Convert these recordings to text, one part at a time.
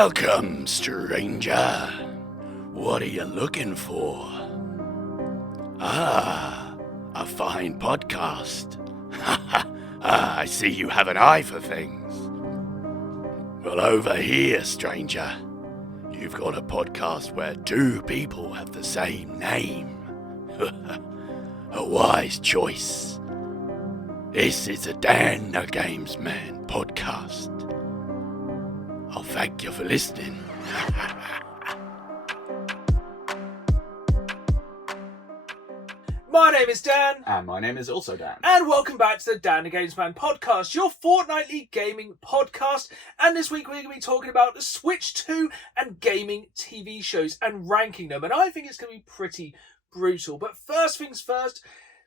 Welcome, stranger. What are you looking for? A fine podcast. I see you have an eye for things. Well, over here, stranger, you've got a podcast where two people have the same name. A wise choice. This is a Dan the Games Man podcast. I'll thank you for listening. My name is Dan. And my name is also Dan. And welcome back to the Dan the Games Man podcast, your fortnightly gaming podcast. And this week we're going to be talking about the Switch 2 and gaming TV shows and ranking them. And I think it's going to be pretty brutal. But first things first,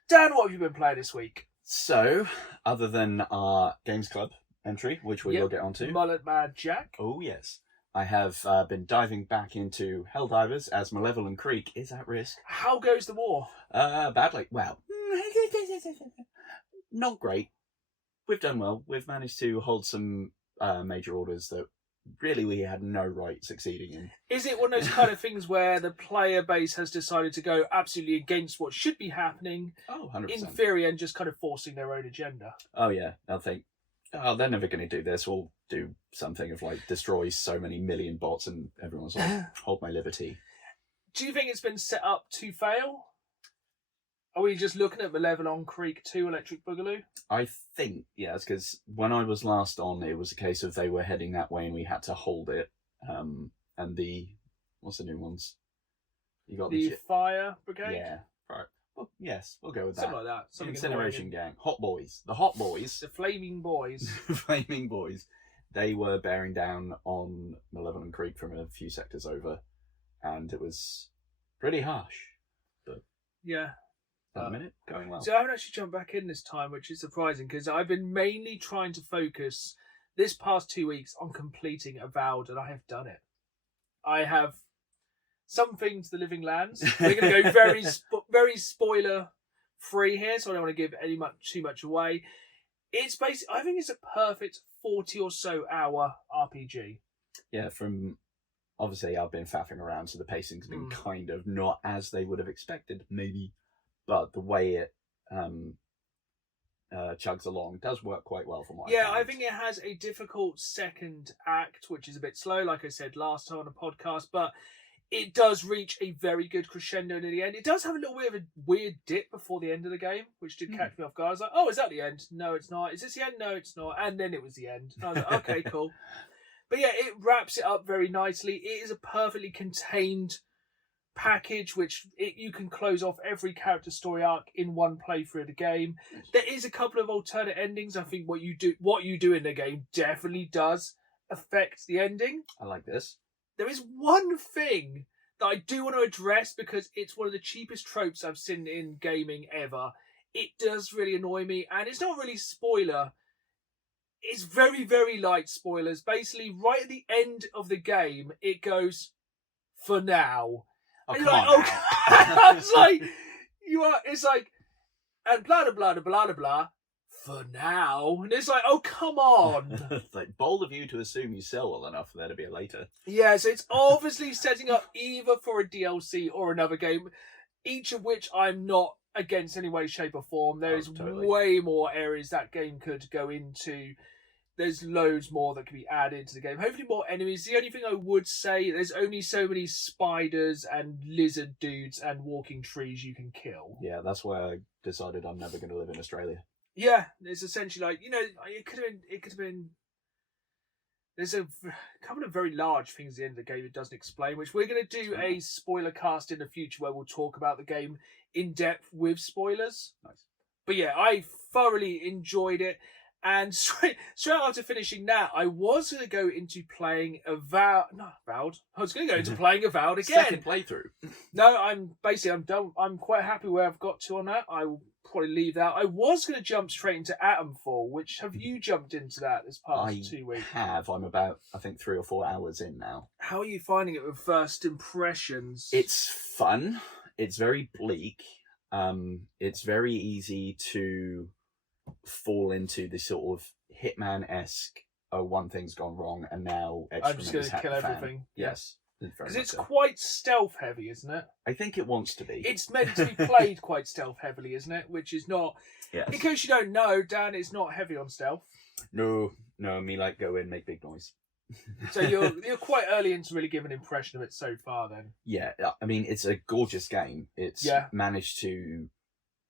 Dan, what have you been playing this week? So, other than our Games Club entry, which we will get onto. Mullet Mad Jack. Oh, yes. I have been diving back into Helldivers as Malevolent Creek is at risk. How goes the war? Badly. Well, not great. We've done well. We've managed to hold some major orders that really we had no right succeeding in. Is it one of those kind of things where the player base has decided to go absolutely against what should be happening? Oh, 100%. In theory, and just kind of forcing their own agenda? Oh, yeah. They'll think, oh, they're never going to do this. We'll do something of like destroy so many million bots and everyone's like, hold my liberty. Do you think it's been set up to fail? Are we just looking at Malevolent Creek 2 Electric Boogaloo? I think, yes, because when I was last on, it was a case of they were heading that way and we had to hold it. And what's the new ones? You got the Fire Brigade? Yeah, right. Well, yes, we'll go with that. Something like that. Something Incineration Gang. Hot Boys. The Hot Boys. The Flaming Boys. Flaming Boys. They were bearing down on Malevolent Creek from a few sectors over. And it was pretty harsh. But yeah. At the minute, going well. So I haven't actually jumped back in this time, which is surprising, because I've been mainly trying to focus this past 2 weeks on completing Avowed, and I have done it. I have something to the Living Lands. We're going to go very spoiler free here, so I don't want to give too much away. It's basically, I think it's a perfect 40 or so hour RPG. Yeah, from obviously I've been faffing around, so the pacing's been kind of not as they would have expected, maybe. But the way it chugs along does work quite well from what I found. I think it has a difficult second act, which is a bit slow, like I said last time on the podcast, but it does reach a very good crescendo near the end. It does have a little bit of a weird dip before the end of the game, which did catch me off guard. I was like, oh, is that the end? No, it's not. Is this the end? No, it's not. And then it was the end. And I was like, okay, cool. But yeah, it wraps it up very nicely. It is a perfectly contained package, which you can close off every character story arc in one playthrough of the game. There is a couple of alternate endings. I think what you do in the game definitely does affect the ending. I like this. There is one thing that I do want to address because it's one of the cheapest tropes I've seen in gaming ever. It does really annoy me, and it's not really spoiler. It's very, very light spoilers. Basically, right at the end of the game, it goes, for now. Oh, and come you're like, on oh, it's like, it's like, and blah, blah, blah, blah, blah, blah, for now. And it's like, oh, come on. It's like, bold of you to assume you sell well enough for there to be a later. Yeah, so it's obviously setting up either for a DLC or another game, each of which I'm not against any way, shape or form. There's totally. way more areas that game could go into. There's loads more that can be added to the game. Hopefully more enemies. The only thing I would say, there's only so many spiders and lizard dudes and walking trees you can kill. Yeah, that's why I decided I'm never going to live in Australia. Yeah, it's essentially like, it could have been. There's a couple of very large things at the end of the game it doesn't explain, which we're going to do a spoiler cast in the future where we'll talk about the game in depth with spoilers. Nice. But yeah, I thoroughly enjoyed it. And straight after finishing that, I was going to go into playing Avowed. I was going to go into playing Avowed again. Second playthrough. No, I'm done. I'm quite happy where I've got to on that. I will probably leave that. I was going to jump straight into Atomfall, which have you jumped into that this past 2 weeks? I have. I'm about, I think, 3 or 4 hours in now. How are you finding it with first impressions? It's fun. It's very bleak. It's very easy to fall into this sort of Hitman-esque oh, one thing's gone wrong, and now I'm just going extremities to hit kill the fan. everything. Yes. Because it's quite stealth heavy, isn't it? I think it wants to be. It's meant to be played quite stealth heavily, isn't it? Which is not. Yes. In case you don't know, Dan, it's not heavy on stealth. No, me like go in, make big noise. So you're quite early into really give an impression of it so far, then. Yeah, I mean, it's a gorgeous game. It's managed to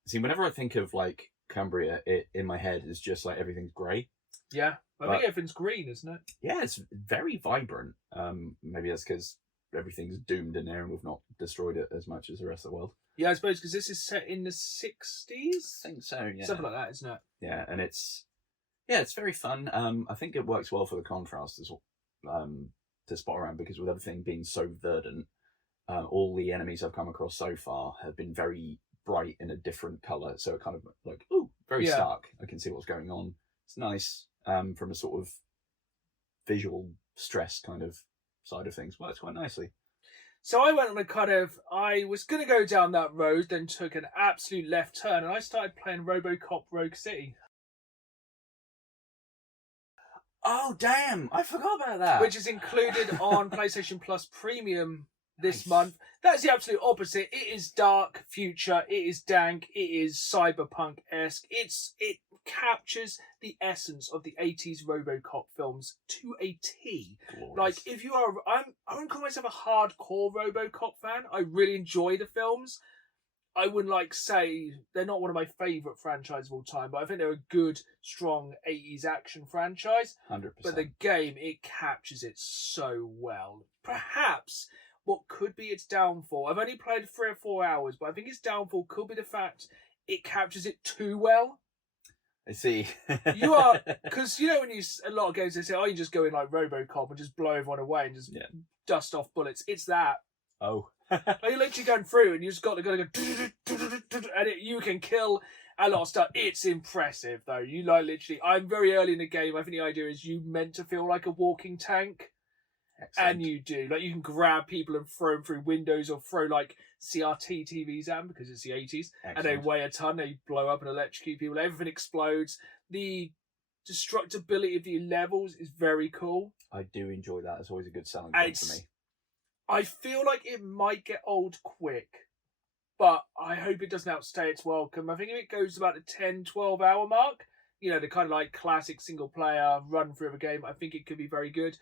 see. Whenever I think of like Cumbria, it in my head is just like everything's grey. Yeah, I think everything's green, isn't it? Yeah, it's very vibrant. Maybe that's because everything's doomed in there and we've not destroyed it as much as the rest of the world. Yeah, I suppose because this is set in the 60s. I think so. Yeah, something like that, isn't it? Yeah, and it's very fun. I think it works well for the contrast as well. To spot around, because with everything being so verdant, all the enemies I've come across so far have been very bright in a different colour, so it kind of like very stark. I can see what's going on. It's nice from a sort of visual stress kind of side of things. Works quite nicely. So I went on I was going to go down that road, then took an absolute left turn, and I started playing RoboCop Rogue City. Oh, damn! I forgot about that. Which is included on PlayStation Plus Premium this month. That's the absolute opposite. It is dark future. It is dank. It is cyberpunk-esque. It captures the essence of the 80s RoboCop films to a T. Glorious. Like, if you are... I wouldn't call myself a hardcore RoboCop fan. I really enjoy the films. I wouldn't say they're not one of my favourite franchises of all time, but I think they're a good, strong 80s action franchise. 100%. But the game, it captures it so well. Perhaps what could be its downfall, I've only played 3 or 4 hours, but I think its downfall could be the fact it captures it too well. I see. You are, because when a lot of games they say, you just go in like RoboCop and just blow everyone away and just dust off bullets. It's that. Oh. You're literally going through and you just got to go and you can kill a lot of stuff. It's impressive though. You literally, I'm very early in the game. I think the idea is you meant to feel like a walking tank. Excellent. And you do. Like you can grab people and throw them through windows or throw like CRT TVs at them because it's the 80s. Excellent. And they weigh a ton. They blow up and electrocute people. Everything explodes. The destructibility of the levels is very cool. I do enjoy that. It's always a good selling point for me. I feel like it might get old quick, but I hope it doesn't outstay its welcome. I think if it goes about the 10, 12 hour mark, the kind of like classic single player run through of a game, I think it could be very good.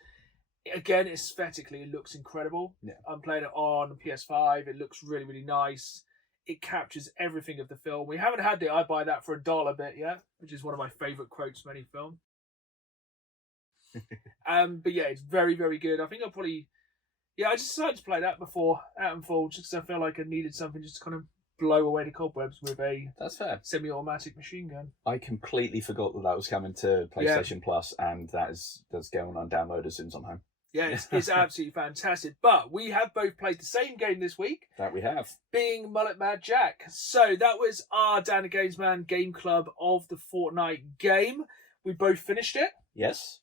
Again, aesthetically, it looks incredible. Yeah. I'm playing it on PS5. It looks really, really nice. It captures everything of the film. We haven't had the I buy that for $1 bit yet, which is one of my favourite quotes from any film. But yeah, it's very, very good. I think I'll probably... Yeah, I just decided to play that before Atomfall just because I felt like I needed something just to kind of blow away the cobwebs with a That's fair. semi-automatic machine gun. I completely forgot that was coming to PlayStation Plus, and that's going on download as soon as I'm home. Yeah, it's absolutely fantastic. But we have both played the same game this week. That we have. Being Mullet Mad Jack. So that was our Dan the Games Man Game Club of the Fortnite game. We both finished it. Yes.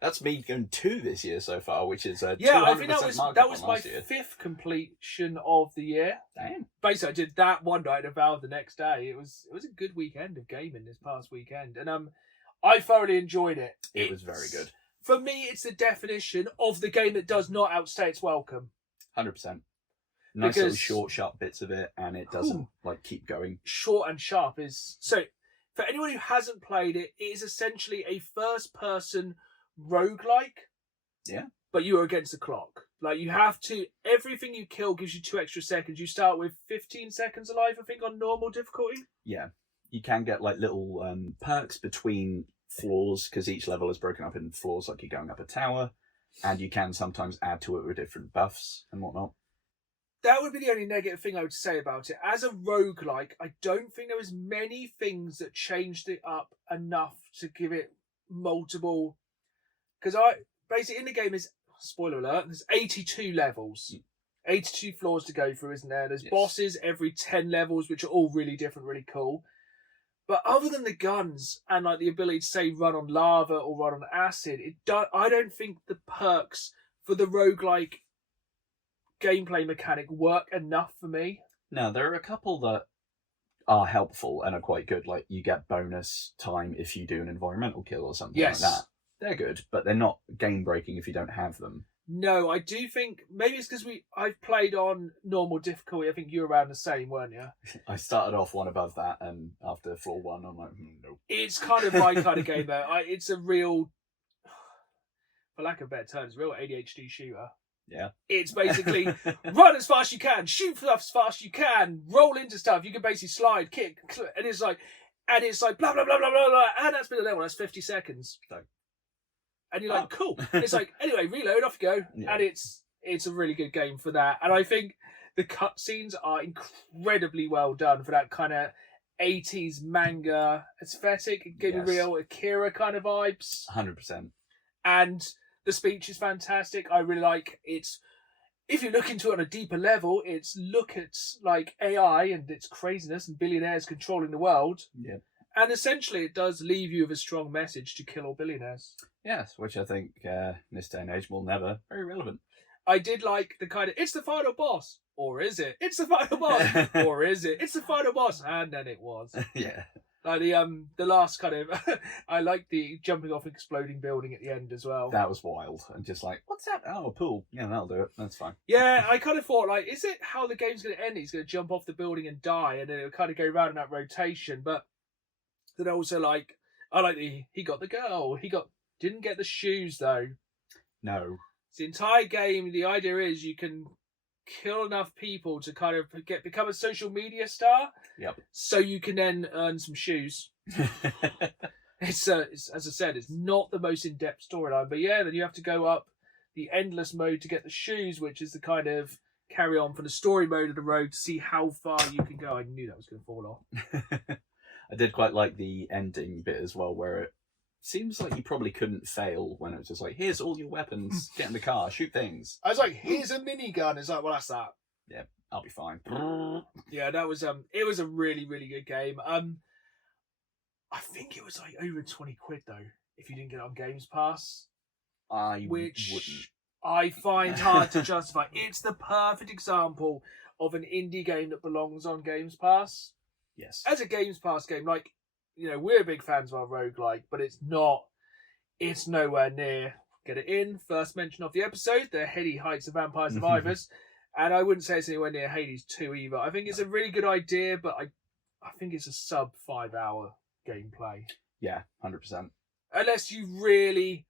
That's me going 2 this year so far, which is I think that was my 5th completion of the year. Damn. Basically, I did that one night and Valve the next day. It was a good weekend of gaming this past weekend, and I thoroughly enjoyed it. It was very good. For me, it's the definition of the game that does not outstay its welcome. 100%. Nice little short, sharp bits of it, and it doesn't keep going. Short and sharp is so. For anyone who hasn't played it, it is essentially a first-person roguelike. Yeah. But you are against the clock. Like, you have to... Everything you kill gives you 2 extra seconds. You start with 15 seconds alive, I think, on normal difficulty. Yeah. You can get, little perks between floors, because each level is broken up in floors, like you're going up a tower. And you can sometimes add to it with different buffs and whatnot. That would be the only negative thing I would say about it. As a roguelike, I don't think there was many things that changed it up enough to give it multiple... Because basically in the game is, spoiler alert, there's 82 levels. 82 floors to go through, isn't there? There's bosses every 10 levels, which are all really different, really cool. But other than the guns and the ability to say run on lava or run on acid, I don't think the perks for the roguelike gameplay mechanic work enough for me. No, there are a couple that are helpful and are quite good. Like you get bonus time if you do an environmental kill or something like that. They're good, but they're not game breaking if you don't have them. No, I do think maybe it's because I've played on normal difficulty. I think you were around the same, weren't you? I started off one above that, and after floor 1, I'm like, nope. It's kind of my kind of game though. It's a real, for lack of better terms, real ADHD shooter. Yeah. It's basically run as fast as you can, shoot as fast as you can, roll into stuff. You can basically slide, kick, and it's like blah blah blah blah blah blah. And that's been a level. That's 50 seconds. So. And you're like, cool. It's like, anyway, reload, off you go. Yeah. And it's a really good game for that. And I think the cutscenes are incredibly well done for that kind of 80s manga aesthetic. It gave me real Akira kind of vibes. 100%. And the speech is fantastic. I really like it's. If you look into it on a deeper level, it's look at like AI and its craziness and billionaires controlling the world. Yeah. And essentially, it does leave you with a strong message to kill all billionaires. Yes, which I think in this day and age will never very relevant. I did like the kind of it's the final boss, or is it? It's the final boss, or is it? It's the final boss, and then it was. Yeah. Like the last kind of I like the jumping off exploding building at the end as well. That was wild, and just like, what's that? Oh, a pool. Yeah, that'll do it. That's fine. Yeah, I kind of thought like, is it how the game's going to end? He's going to jump off the building and die, and then it'll kind of go round in that rotation. But then also like, I like he got the girl. Didn't get the shoes though. No. It's the entire game. The idea is you can kill enough people to kind of become a social media star. Yep. So you can then earn some shoes. It's as I said, it's not the most in-depth storyline, but yeah, then you have to go up the endless mode to get the shoes, which is the kind of carry on for the story mode of the road to see how far you can go. I knew that was going to fall off. I did quite like the ending bit as well, where it seems like you probably couldn't fail when it was just like, here's all your weapons, get in the car, shoot things. I was like, here's a minigun. It's like, well, that's that. Yeah, I'll be fine. Yeah, that was it was a really, really good game. I think it was like over 20 quid though, if you didn't get it on Games Pass. I wouldn't. I find hard to justify. It's the perfect example of an indie game that belongs on Games Pass. Yes. As a Games Pass game, like, you know, we're big fans of our roguelike, but it's nowhere near. Get it in. First mention of the episode, the Heady Heights of Vampire Survivors. And I wouldn't say it's anywhere near Hades 2 either. I think it's a really good idea, but I think it's a sub 5 hour gameplay. Yeah, 100%. Unless you really,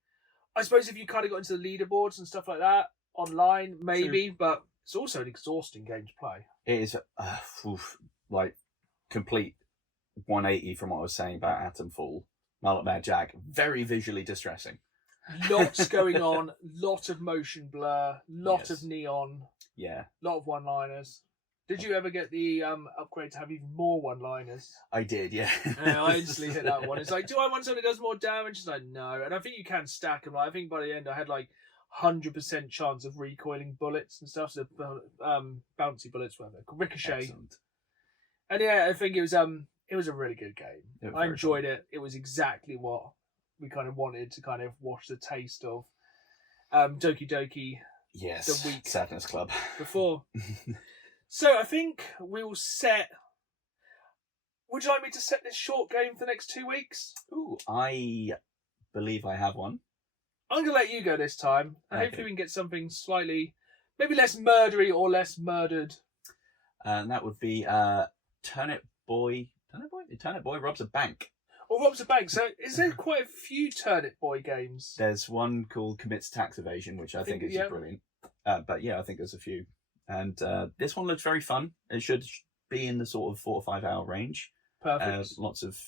I suppose if you kind of got into the leaderboards and stuff like that online, maybe, True. But it's also an exhausting game to play. It is like complete 180 from what I was saying about Atomfall. Mullet Mad Jack, very visually distressing. Lots going on, lot of motion blur, lot of neon, lot of one-liners. Did you ever get the upgrade to have even more one-liners? I did, yeah. I instantly hit that one. It's like, do I want something that does more damage? It's like, no. And I think you can stack them. Like, I think by the end I had like 100% chance of recoiling bullets and stuff. So bouncy bullets, whatever. Ricochet. Excellent. And yeah, I think it was a really good game. I enjoyed it. It was exactly what we kind of wanted to kind of wash the taste of Doki Doki. Yes, the week Sadness Club before. So I think we will set. Would you like me to set this short game for the next 2 weeks? Ooh, I believe I have one. I'm going to let you go this time. And hopefully we can get something slightly, maybe less murdery or less murdered. And that would be Turnip Boy robs a bank. Or robs a bank. So is there quite a few Turnip Boy games? There's one called Commits Tax Evasion, which I think is brilliant. But yeah, I think there's a few. And this one looks very fun. It should be in the sort of 4 or 5 hour range. Perfect. Lots of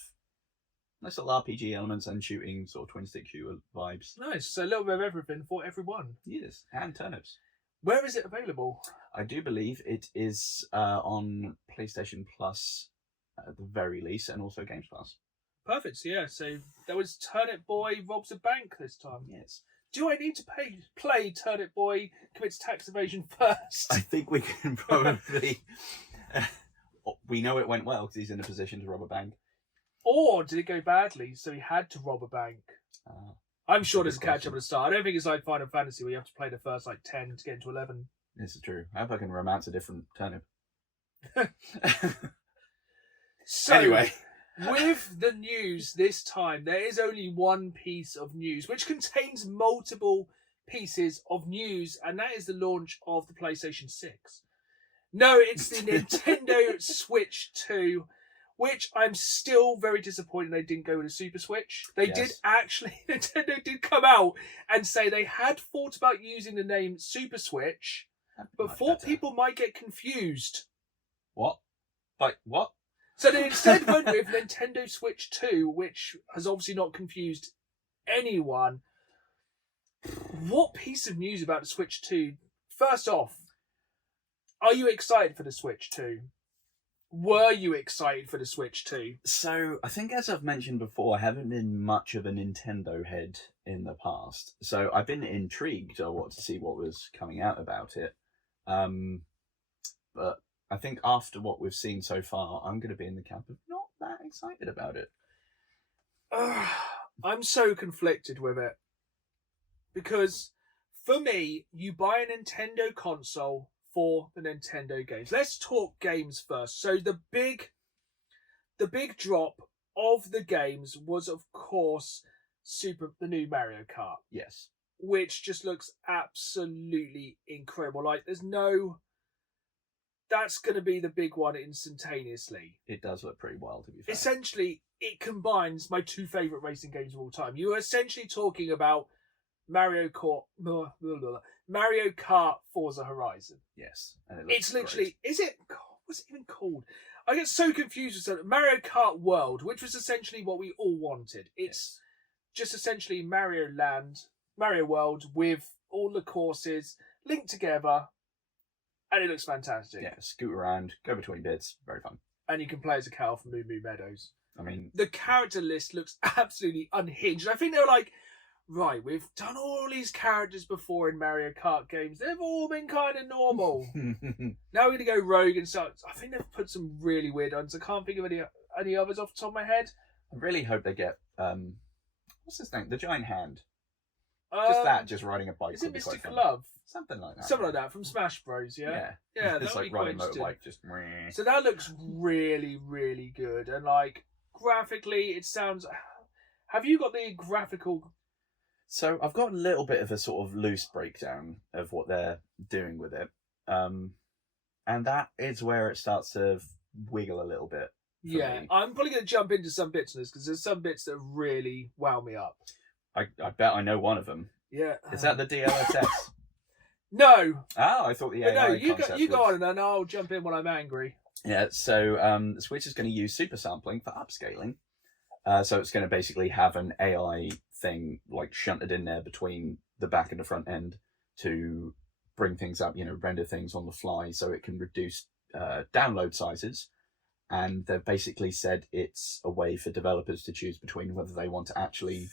nice little RPG elements and shooting, sort of twin stick shooter vibes. Nice. So a little bit of everything for everyone. Yes, and turnips. Where is it available? I do believe it is on PlayStation Plus at the very least, and also Games Pass. Perfect. So, yeah, so there was Turnip Boy robs a bank this time. Yes. Do I need to play Turnip Boy Commits Tax Evasion first? I think we can probably... we know it went well because he's in a position to rob a bank. Or did it go badly, so he had to rob a bank? I'm sure there's a catch-up at the start. I don't think it's like Final Fantasy where you have to play the first like 10 to get into 11. This is true. I hope I can romance a different turnip. So, anyway, With the news this time, there is only one piece of news, which contains multiple pieces of news, and that is the launch of the PlayStation 6. No, it's the Nintendo Switch 2, which I'm still very disappointed they didn't go with a Super Switch. They did actually, Nintendo did come out and say they had thought about using the name Super Switch, but thought people might get confused. What? Like, what? So they instead went with Nintendo Switch 2, which has obviously not confused anyone. What piece of news about the Switch 2? First off, are you excited for the Switch 2? Were you excited for the Switch 2? So, I think as I've mentioned before, I haven't been much of a Nintendo head in the past. So, I've been intrigued. I wanted to see what was coming out about it. But I think after what we've seen so far, I'm going to be in the camp of not that excited about it. I'm so conflicted with it. Because, for me, you buy a Nintendo console for the Nintendo games. Let's talk games first. So the big drop of the games was, of course, the new Mario Kart. Yes. Which just looks absolutely incredible. Like, that's going to be the big one instantaneously. It does look pretty wild, to be fair. Essentially, it combines my two favourite racing games of all time. You are essentially talking about Mario Kart Forza Horizon. Yes. And it looks it's literally, great. What's it even called? I get so confused with something. Mario Kart World, which was essentially what we all wanted. It's just essentially Mario World with all the courses linked together. And it looks fantastic. Yeah, scoot around, go between bits, very fun. And you can play as a cow from Moo Moo Meadows. I mean, the character list looks absolutely unhinged. I think they were like, right, we've done all these characters before in Mario Kart games. They've all been kind of normal. Now we're going to go rogue and start. I think they've put some really weird ones. I can't think of any others off the top of my head. I really hope they get, what's his name? The giant hand. Just riding a bike. Is it Mr. Glove? Something like that. Something like that from Smash Bros. Yeah. It's like riding a motorbike. Just. So that looks really, really good, and like graphically, it sounds. Have you got the graphical? So I've got a little bit of a sort of loose breakdown of what they're doing with it, and that is where it starts to wiggle a little bit. Yeah, me. I'm probably going to jump into some bits of this because there's some bits that really wow me up. I bet I know one of them. Yeah. Is that the DLSS? No. Oh, I thought the AI no, you concept go on and then I'll jump in when I'm angry. Yeah, so the Switch is going to use super sampling for upscaling. So it's going to basically have an AI thing like shunted in there between the back and the front end to bring things up, render things on the fly so it can reduce download sizes. And they've basically said it's a way for developers to choose between whether they want to actually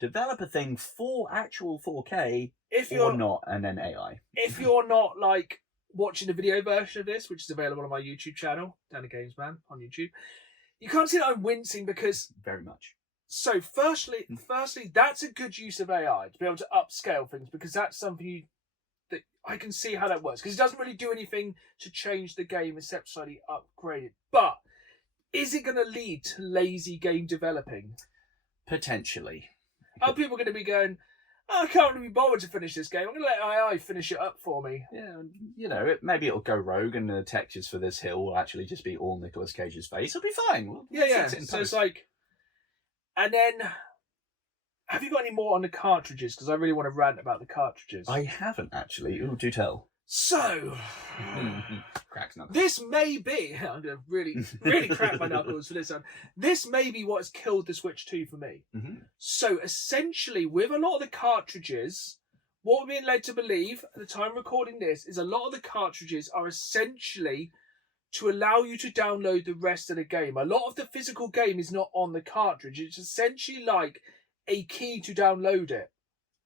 develop a thing for actual 4K or not, and then AI. If you're not like watching the video version of this, which is available on my YouTube channel, Danny Games Man on YouTube, you can't see that I'm wincing because very much. So firstly, that's a good use of AI to be able to upscale things because that's something that I can see how that works because it doesn't really do anything to change the game except slightly upgrade it. But is it going to lead to lazy game developing? Potentially. Are people going to be going, I can't really be bothered to finish this game. I'm going to let AI finish it up for me. Yeah, maybe it'll go rogue and the textures for this hill will actually just be all Nicolas Cage's face. It'll be fine. We'll fix it in so post. It's like... And then, have you got any more on the cartridges? Because I really want to rant about the cartridges. I haven't, actually. Ooh, do tell. So... Cracks knuckles. This may be... I'm going to really crack my knuckles for this one. This may be what has killed the Switch 2 for me. Mm-hmm. So, essentially, with a lot of the cartridges, what we're being led to believe at the time of recording this is a lot of the cartridges are essentially to allow you to download the rest of the game. A lot of the physical game is not on the cartridge. It's essentially like a key to download it.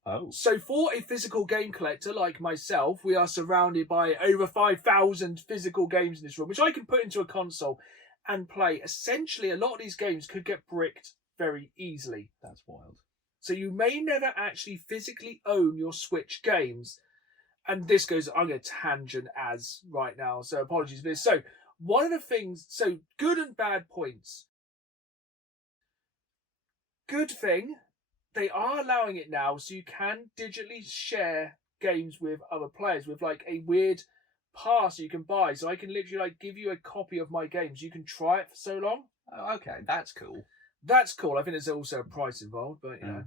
Oh. So for a physical game collector like myself, we are surrounded by over 5,000 physical games in this room, which I can put into a console and play. Essentially, a lot of these games could get bricked very easily. That's wild. So you may never actually physically own your Switch games. And this goes, I'm going to tangent as right now, so apologies for this. So one of the things, so good and bad points. Good thing, they are allowing it now, so you can digitally share games with other players with like a weird pass you can buy. So I can literally like give you a copy of my games. You can try it for so long. Oh, okay, that's cool. That's cool. I think there's also a price involved, but you know.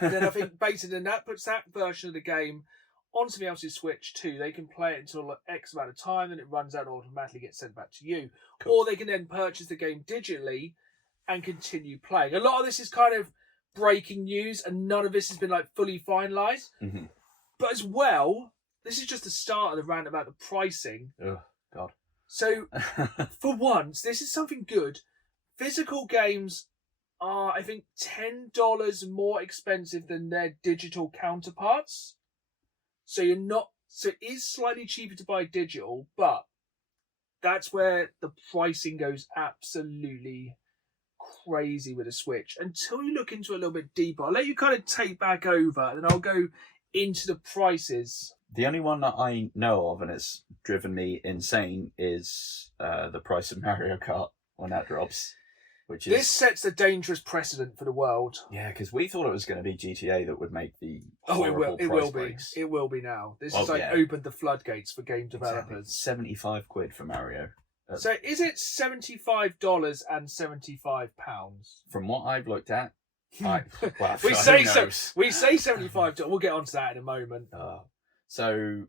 And then I think basically then that puts that version of the game on somebody else's Switch too. They can play it until X amount of time, then it runs out and automatically gets sent back to you. Cool. Or they can then purchase the game digitally and continue playing. A lot of this is kind of breaking news, and none of this has been like fully finalised. Mm-hmm. But as well, this is just the start of the rant about the pricing. Oh God! So for once, this is something good. Physical games are, I think, $10 more expensive than their digital counterparts. So you're not. So it is slightly cheaper to buy digital, but that's where the pricing goes absolutely crazy with a Switch. Until you look into it a little bit deeper, I'll let you kind of take back over, and then I'll go into the prices. The only one that I know of, and it's driven me insane, is the price of Mario Kart when that drops. Which is... This sets a dangerous precedent for the world. Yeah, because we thought it was going to be GTA that would make the it will be. breaks. It will be now. This has opened the floodgates for game developers. Exactly. £75 for Mario. So is it $75 and £75? From what I've looked at, we say $75. We'll get onto that in a moment. So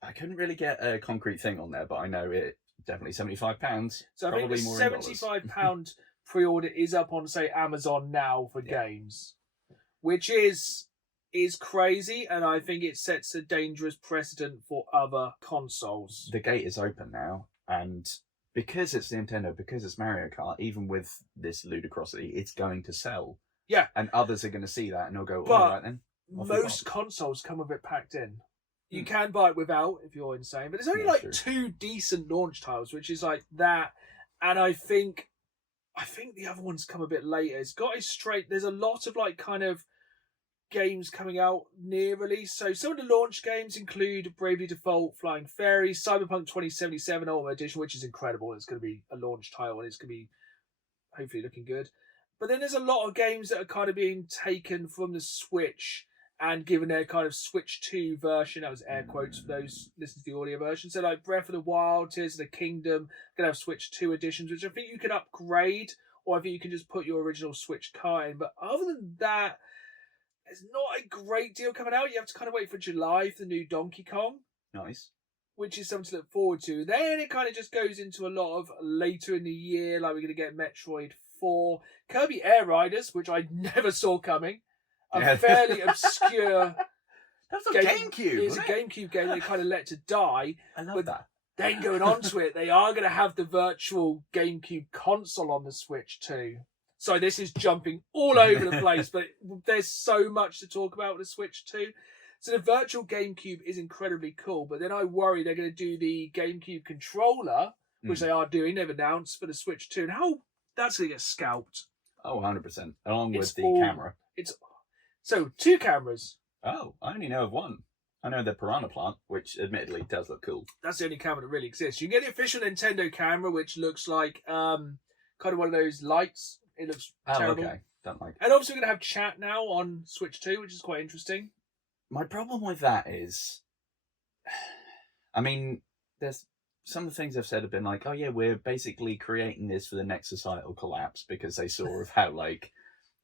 I couldn't really get a concrete thing on there, but I know it definitely £75. So I think the £75 pre-order is up on, say, Amazon now for games, which is crazy, and I think it sets a dangerous precedent for other consoles. The gate is open now, and because it's Nintendo, because it's Mario Kart, even with this ludicrosity, it's going to sell. Yeah. And others are going to see that, and they'll go, all right then. Most consoles come with it packed in. You can buy it without if you're insane, but there's only two decent launch titles, which is like that, and I think the other ones come a bit later. It's got a straight. There's a lot of like kind of games coming out near release. So some of the launch games include Bravely Default, Flying Fairy, Cyberpunk 2077 Ultimate Edition, which is incredible. It's going to be a launch title, and it's going to be hopefully looking good. But then there's a lot of games that are kind of being taken from the Switch and given their kind of Switch 2 version. That was air quotes for those listening to the audio version. So like Breath of the Wild, Tears of the Kingdom, going to have Switch 2 editions, which I think you can upgrade, or I think you can just put your original Switch card in. But other than that, there's not a great deal coming out. You have to kind of wait for July for the new Donkey Kong. Nice. Which is something to look forward to. Then it kind of just goes into a lot of later in the year, like we're going to get Metroid 4, Kirby Air Riders, which I never saw coming. A fairly obscure. That's a GameCube. It's a GameCube game they kind of let to die. I love that. Then going on to it, they are going to have the virtual GameCube console on the Switch too. So this is jumping all over the place, but there's so much to talk about with the Switch 2. So the virtual GameCube is incredibly cool, but then I worry they're going to do the GameCube controller, which they are doing, they've announced, for the Switch 2, and how that's going to get scalped. Oh, 100%. Along with the camera. So 2 cameras. Oh, I only know of one. I know the Piranha Plant, which admittedly does look cool. That's the only camera that really exists. You can get the official Nintendo camera, which looks like kind of one of those lights. It looks terrible. Okay. Don't like. And obviously we're going to have chat now on Switch 2, which is quite interesting. My problem with that is, I mean, there's some of the things I've said have been like, oh yeah, we're basically creating this for the next societal collapse, because they saw of how like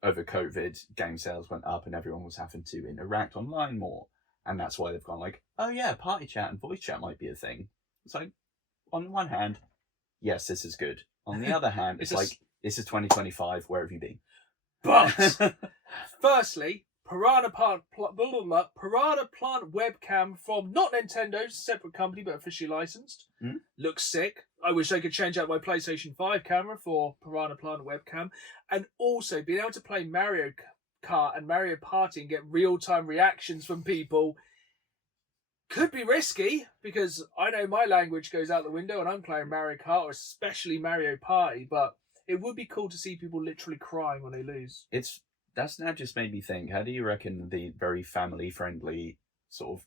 over COVID game sales went up and everyone was having to interact online more, and that's why they've gone like, oh yeah, party chat and voice chat might be a thing. It's like, on the one hand, yes, this is good. On the other hand, it's like, this is 2025. Where have you been? But firstly, Piranha Plant webcam from not Nintendo's separate company, but officially licensed. Looks sick. I wish they could change out my PlayStation 5 camera for Piranha Plant webcam, and also being able to play Mario Kart and Mario Party and get real-time reactions from people could be risky, because I know my language goes out the window and I'm playing Mario Kart, or especially Mario Party, but it would be cool to see people literally crying when they lose. That's now just made me think, how do you reckon the very family-friendly sort of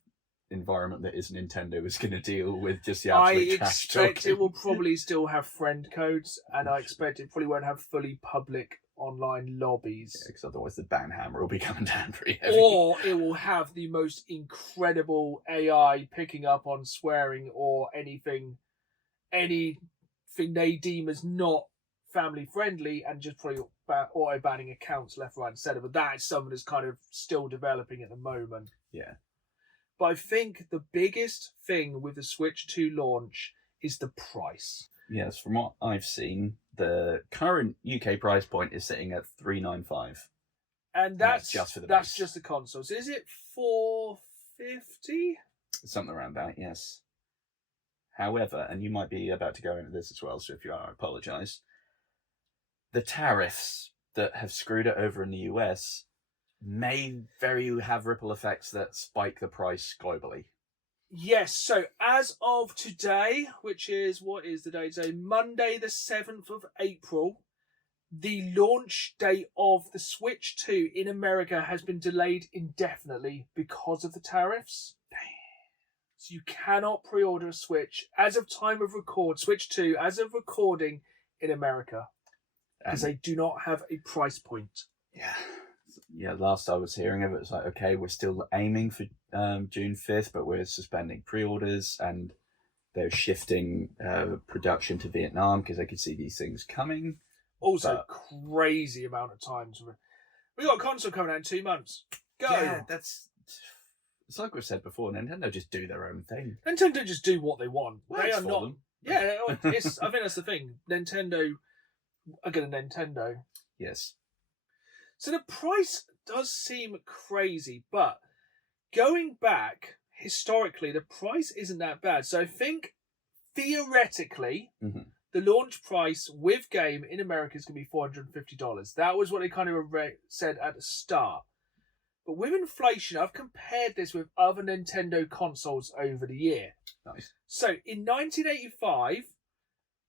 environment that is Nintendo is going to deal with just the absolute trash expect talking? It will probably still have friend codes, and I expect it probably won't have fully public online lobbies. Because otherwise the ban hammer will be coming down pretty heavy. Or it will have the most incredible AI picking up on swearing or anything they deem as not family friendly, and just probably auto banning accounts left, right, and centre. But that is something that's kind of still developing at the moment. Yeah. But I think the biggest thing with the Switch 2 launch is the price. Yes, from what I've seen, the current UK price point is sitting at $395. And that's just for the that's base. just the consoles. Is it $450? Something around that, yes. However, and you might be about to go into this as well, so if you are, I apologise. The tariffs that have screwed it over in the US may have ripple effects that spike the price globally. Yes, so as of today, which is, what is the day today? Monday the 7th of April, the launch date of the Switch 2 in America has been delayed indefinitely because of the tariffs. So you cannot pre-order a Switch as of time of record, Switch 2, as of recording in America. Because they do not have a price point. Yeah, last I was hearing of it, it was like, okay, we're still aiming for June 5th, but we're suspending pre-orders, and they're shifting production to Vietnam because they could see these things coming. Also, crazy amount of time. We got a console coming out in 2 months. Go! Yeah, it's like we've said before, Nintendo just do their own thing. Nintendo just do what they want. Works They are for not... them. Yeah, I think that's the thing. Nintendo... Again, a Nintendo. Yes. So the price does seem crazy, but going back historically, the price isn't that bad. So I think theoretically, the launch price with game in America is going to be $450. That was what they kind of said at the start. But with inflation, I've compared this with other Nintendo consoles over the year. Nice. So in 1985,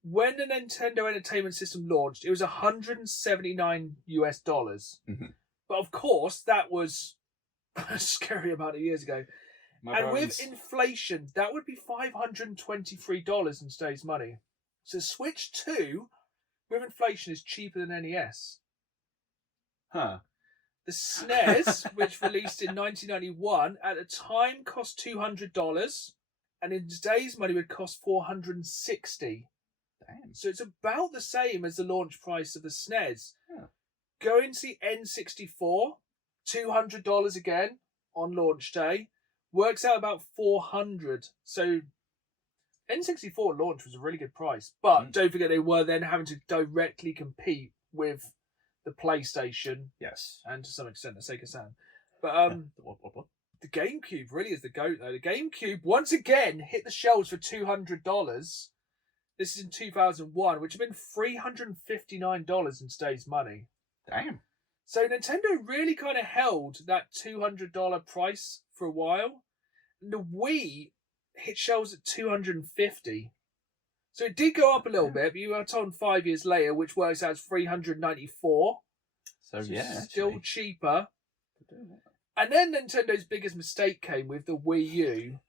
when the Nintendo Entertainment System launched, it was $179 US. But of course, that was a scary amount of years ago. With inflation, that would be $523 in today's money. So Switch 2, with inflation, is cheaper than NES. Huh. The SNES, which released in 1991, at the time cost $200, and in today's money would cost $460. Damn. So it's about the same as the launch price of the SNES. Yeah. Going to the N64, $200 again on launch day, works out about $400. So N64 launch was a really good price, but don't forget they were then having to directly compete with the PlayStation, yes, and to some extent the Sega Saturn. But what? The GameCube really is the GOAT though. The GameCube once again hit the shelves for $200. This is in 2001, which would have been $359 in today's money. Damn. So Nintendo really kind of held that $200 price for a while. And the Wii hit shelves at $250. So it did go up a little bit, but you were told 5 years later, which works out as $394. So yeah, still actually cheaper. And then Nintendo's biggest mistake came with the Wii U,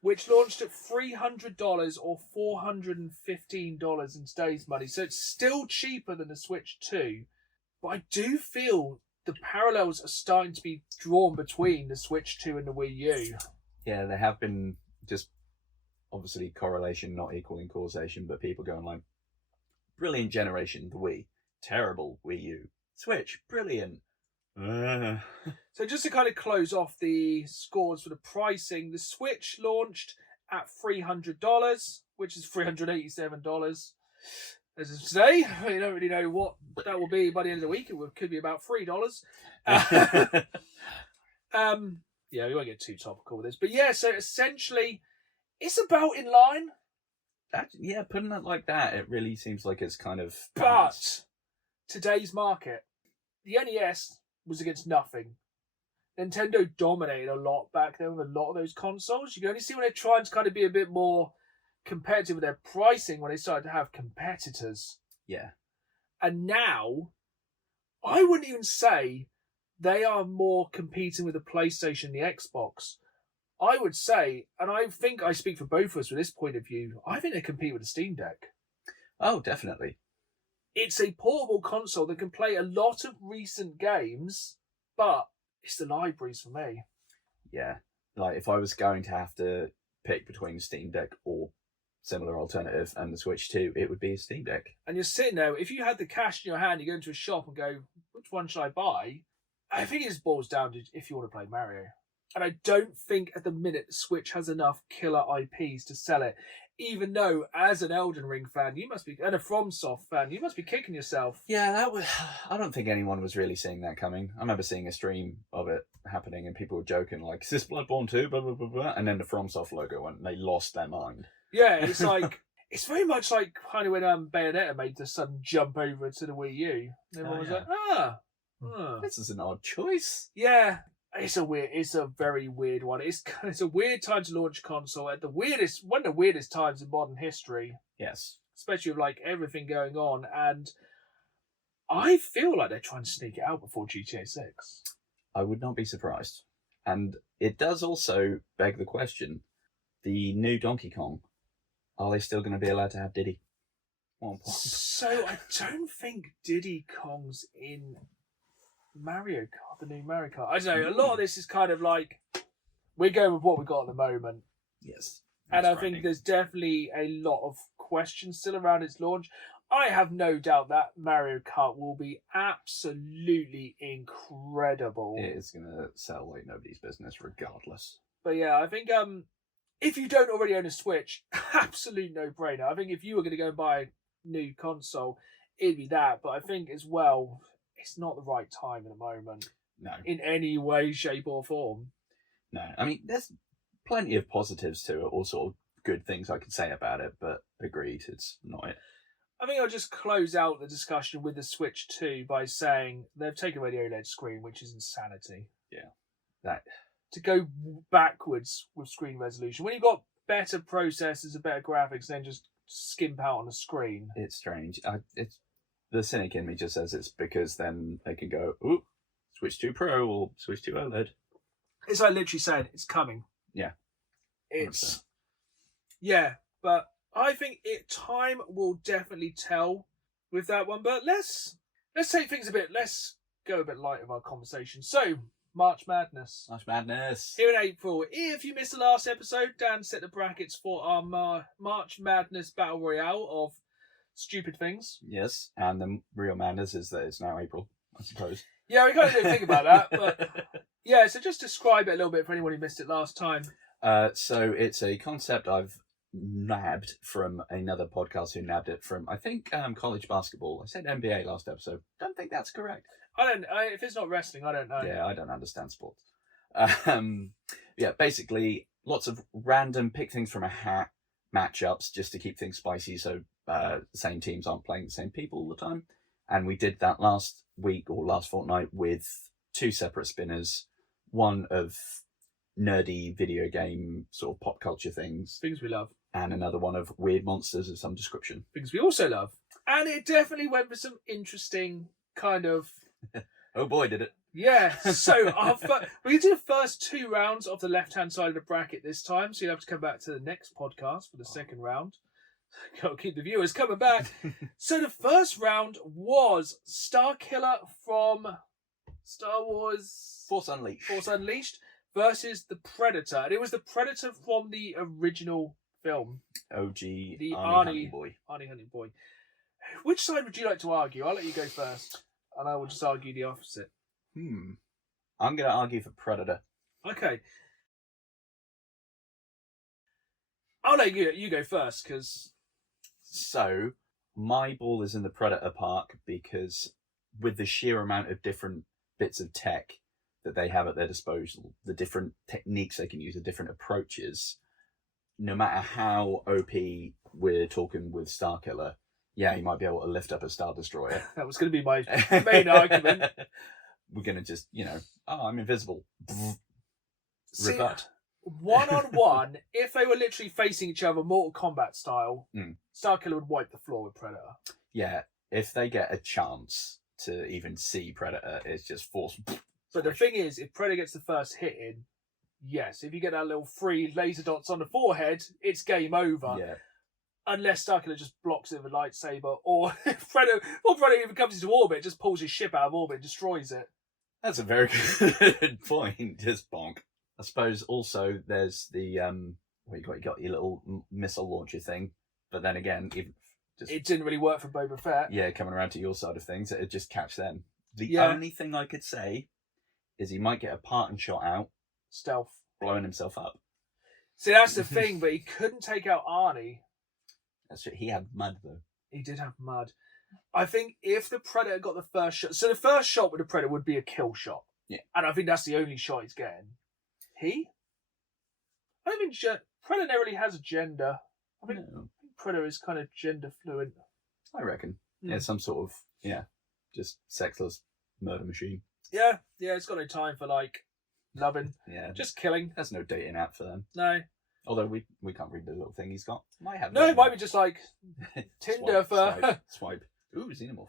which launched at $300 or $415 in today's money. So it's still cheaper than the Switch 2. But I do feel the parallels are starting to be drawn between the Switch 2 and the Wii U. Yeah, there have been just obviously correlation not equaling causation, but people going like, brilliant generation, the Wii. Terrible Wii U. Switch, brilliant. So just to kind of close off the scores for the pricing, the Switch launched at $300, which is $387. As of today, you don't really know what that will be by the end of the week. It could be about $3. Yeah, we won't get too topical with this. But yeah, so essentially, it's about in line. Yeah, putting it like that, it really seems like it's kind of... But today's market, the NES was against nothing. Nintendo dominated a lot back then with a lot of those consoles. You can only see when they're trying to kind of be a bit more competitive with their pricing when they started to have competitors. Yeah. And now, I wouldn't even say they are more competing with the PlayStation and the Xbox. I would say, and I think I speak for both of us with this point of view, I think they compete with the Steam Deck. Oh, definitely. It's a portable console that can play a lot of recent games, but it's the libraries for me. Yeah. Like, if I was going to have to pick between Steam Deck or similar alternative and the Switch 2, it would be a Steam Deck. And you're sitting there, if you had the cash in your hand, you go into a shop and go, which one should I buy? I think it just boils down to if you want to play Mario. And I don't think at the minute the Switch has enough killer IPs to sell it. Even though, as an Elden Ring fan, you must be, and a FromSoft fan, you must be kicking yourself. Yeah, I don't think anyone was really seeing that coming. I remember seeing a stream of it happening and people were joking, like, is this Bloodborne 2? Blah, blah, blah, blah. And then the FromSoft logo went and they lost their mind. Yeah, it's like, it's very much like kind of when Bayonetta made the sudden jump over to the Wii U. And everyone was like, this is an odd choice. Yeah. It's a very weird one. It's a weird time to launch a console at one of the weirdest times in modern history. Yes. Especially with like everything going on, and I feel like they're trying to sneak it out before GTA 6. I would not be surprised. And it does also beg the question, the new Donkey Kong, are they still going to be allowed to have Diddy? So I don't think Diddy Kong's in Mario Kart, the new Mario Kart. I don't know, a lot of this is kind of like, we're going with what we got at the moment. Yes. And I think there's definitely a lot of questions still around its launch. I have no doubt that Mario Kart will be absolutely incredible. It is going to sell like nobody's business regardless. But yeah, I think if you don't already own a Switch, absolute no-brainer. I think if you were going to go and buy a new console, it'd be that. But I think as well, it's not the right time at the moment. No. In any way, shape or form. No. I mean, there's plenty of positives to it, all sort of good things I could say about it, but agreed, it's not it. I think I'll just close out the discussion with the Switch 2 by saying they've taken away the OLED screen, which is insanity. Yeah. That. To go backwards with screen resolution. When you've got better processors and better graphics, then just skimp out on the screen. It's strange. It's the cynic in me just says it's because then they can go, ooh, Switch 2 Pro or Switch 2 OLED. It's like literally saying it's coming. Yeah. It's 100%. Yeah, but I think time will definitely tell with that one. But let's take things let's go a bit light of our conversation. So, March Madness. March Madness. Here in April. If you missed the last episode, Dan set the brackets for our March Madness Battle Royale of stupid things. Yes, and the real madness is that it's now April, I suppose. Yeah, we kind of didn't think about that, but yeah, so just describe it a little bit for anyone who missed it last time. So it's a concept I've nabbed from another podcast who nabbed it from, I think, college basketball. I said NBA last episode. Don't think that's correct. If it's not wrestling, I don't know. Yeah, I don't understand sports. Yeah, basically, lots of random pick things from a hat matchups just to keep things spicy so the same teams aren't playing the same people all the time. And we did that last week or last fortnight with two separate spinners, one of nerdy video game sort of pop culture things we love, and another one of weird monsters of some description, things we also love. And it definitely went for some interesting kind of oh boy did it. Yeah, so we did the first two rounds of the left-hand side of the bracket this time, so you'll have to come back to the next podcast for the second round. Got to keep the viewers coming back. So the first round was Starkiller from Star Wars Force Unleashed versus the Predator. And it was the Predator from the original film. OG the Arnie Hunting Boy. Which side would you like to argue? I'll let you go first, and I will just argue the opposite. I'm going to argue for Predator. Okay. I'll let you go first, because... So, my ball is in the Predator park because with the sheer amount of different bits of tech that they have at their disposal, the different techniques they can use, the different approaches, no matter how OP we're talking with Starkiller, yeah, he might be able to lift up a Star Destroyer. That was going to be my main argument. We're going to just, I'm invisible. Rebut. One-on-one, if they were literally facing each other Mortal Kombat style, Starkiller would wipe the floor with Predator. Yeah, if they get a chance to even see Predator, it's just force. But the thing is, if Predator gets the first hit in, yes, if you get that little 3 laser dots on the forehead, it's game over. Yeah. Unless Starkiller just blocks it with a lightsaber, or if Predator even comes into orbit, just pulls his ship out of orbit and destroys it. That's a very good point. Just bonk. I suppose also there's the you got your little missile launcher thing, but then again, it didn't really work for Boba Fett. Yeah, coming around to your side of things, it'd just catch them. The Yeah. only thing I could say is he might get a parting shot out, Stealth. blowing himself up. See, that's the thing, but he couldn't take out Arnie. That's it. He had mud though. He did have mud. I think if the Predator got the first shot, so the first shot with the Predator would be a kill shot. Yeah. And I think that's the only shot he's getting. I don't think Predator never really has a gender. I think Predator is kind of gender fluid. I reckon. Yeah, some sort of just sexless murder machine. Yeah, it's got no time for like loving. Yeah. Just killing. There's no dating app for them. No. Although we can't read the little thing he's got. Might have. No, it might be just like Tinder swipe. Ooh, xenomorph.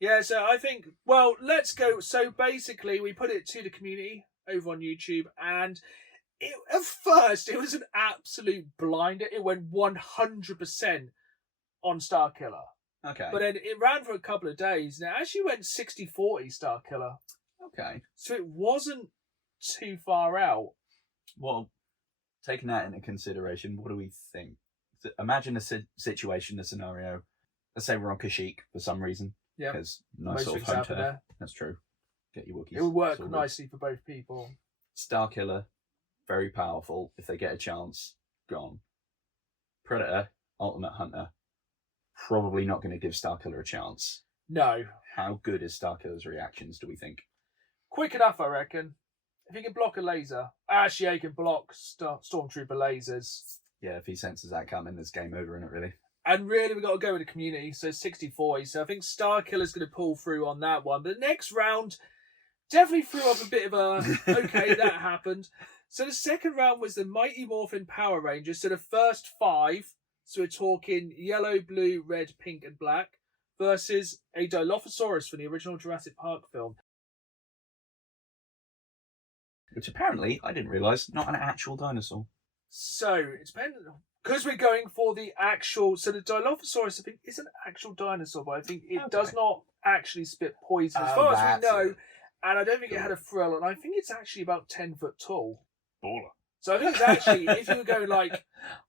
Yeah, so I think, well, let's go. So basically, we put it to the community over on YouTube, and at first, it was an absolute blinder. It went 100% on Starkiller. Okay. But then it ran for a couple of days, and it actually went 60-40 Starkiller. Okay. So it wasn't too far out. Well, taking that into consideration, what do we think? Imagine a situation, a scenario. Let's say we're on Kashyyyk for some reason. Yeah. Because nice Most sort of things home happen turf. there. That's true. Get your Wookiees. It would work sorted. nicely for both people. Starkiller, very powerful. If they get a chance, gone. Predator, ultimate hunter, probably not going to give Starkiller a chance. No. How good is Starkiller's reactions, do we think? Quick enough, I reckon. If he can block a laser. Actually, he can block Stormtrooper lasers. Yeah, if he senses that coming, there's game over in it, really. And really, we've got to go with the community. So 60-40. So I think Starkiller's going to pull through on that one. But the next round definitely threw up a bit of a, okay, that happened. So the second round was the Mighty Morphin Power Rangers. So the first 5, so we're talking yellow, blue, red, pink, and black, versus a Dilophosaurus from the original Jurassic Park film. Which apparently, I didn't realise, not an actual dinosaur. So it's dependent, because we're going for the actual. So the Dilophosaurus, I think, is an actual dinosaur, but I think it does not actually spit poison, as far as we know. And I don't think it had a frill, and I think it's actually about 10 foot tall. Baller. So I think it's actually, if you were going like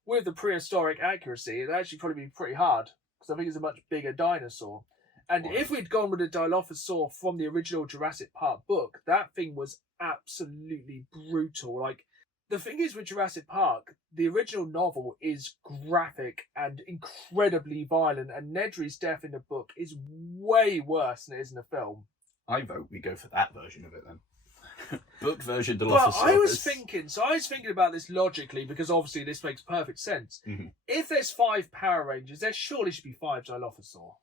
with the prehistoric accuracy, it'd actually probably be pretty hard, because I think it's a much bigger dinosaur. And if we'd gone with a Dilophosaur from the original Jurassic Park book, that thing was absolutely brutal. Like, the thing is with Jurassic Park, the original novel is graphic and incredibly violent, and Nedry's death in the book is way worse than it is in the film. I vote we go for that version of it then. Book version Dilophosaurus. But I was thinking about this logically, because obviously this makes perfect sense. Mm-hmm. If there's 5 Power Rangers, there surely should be 5 Dilophosauri.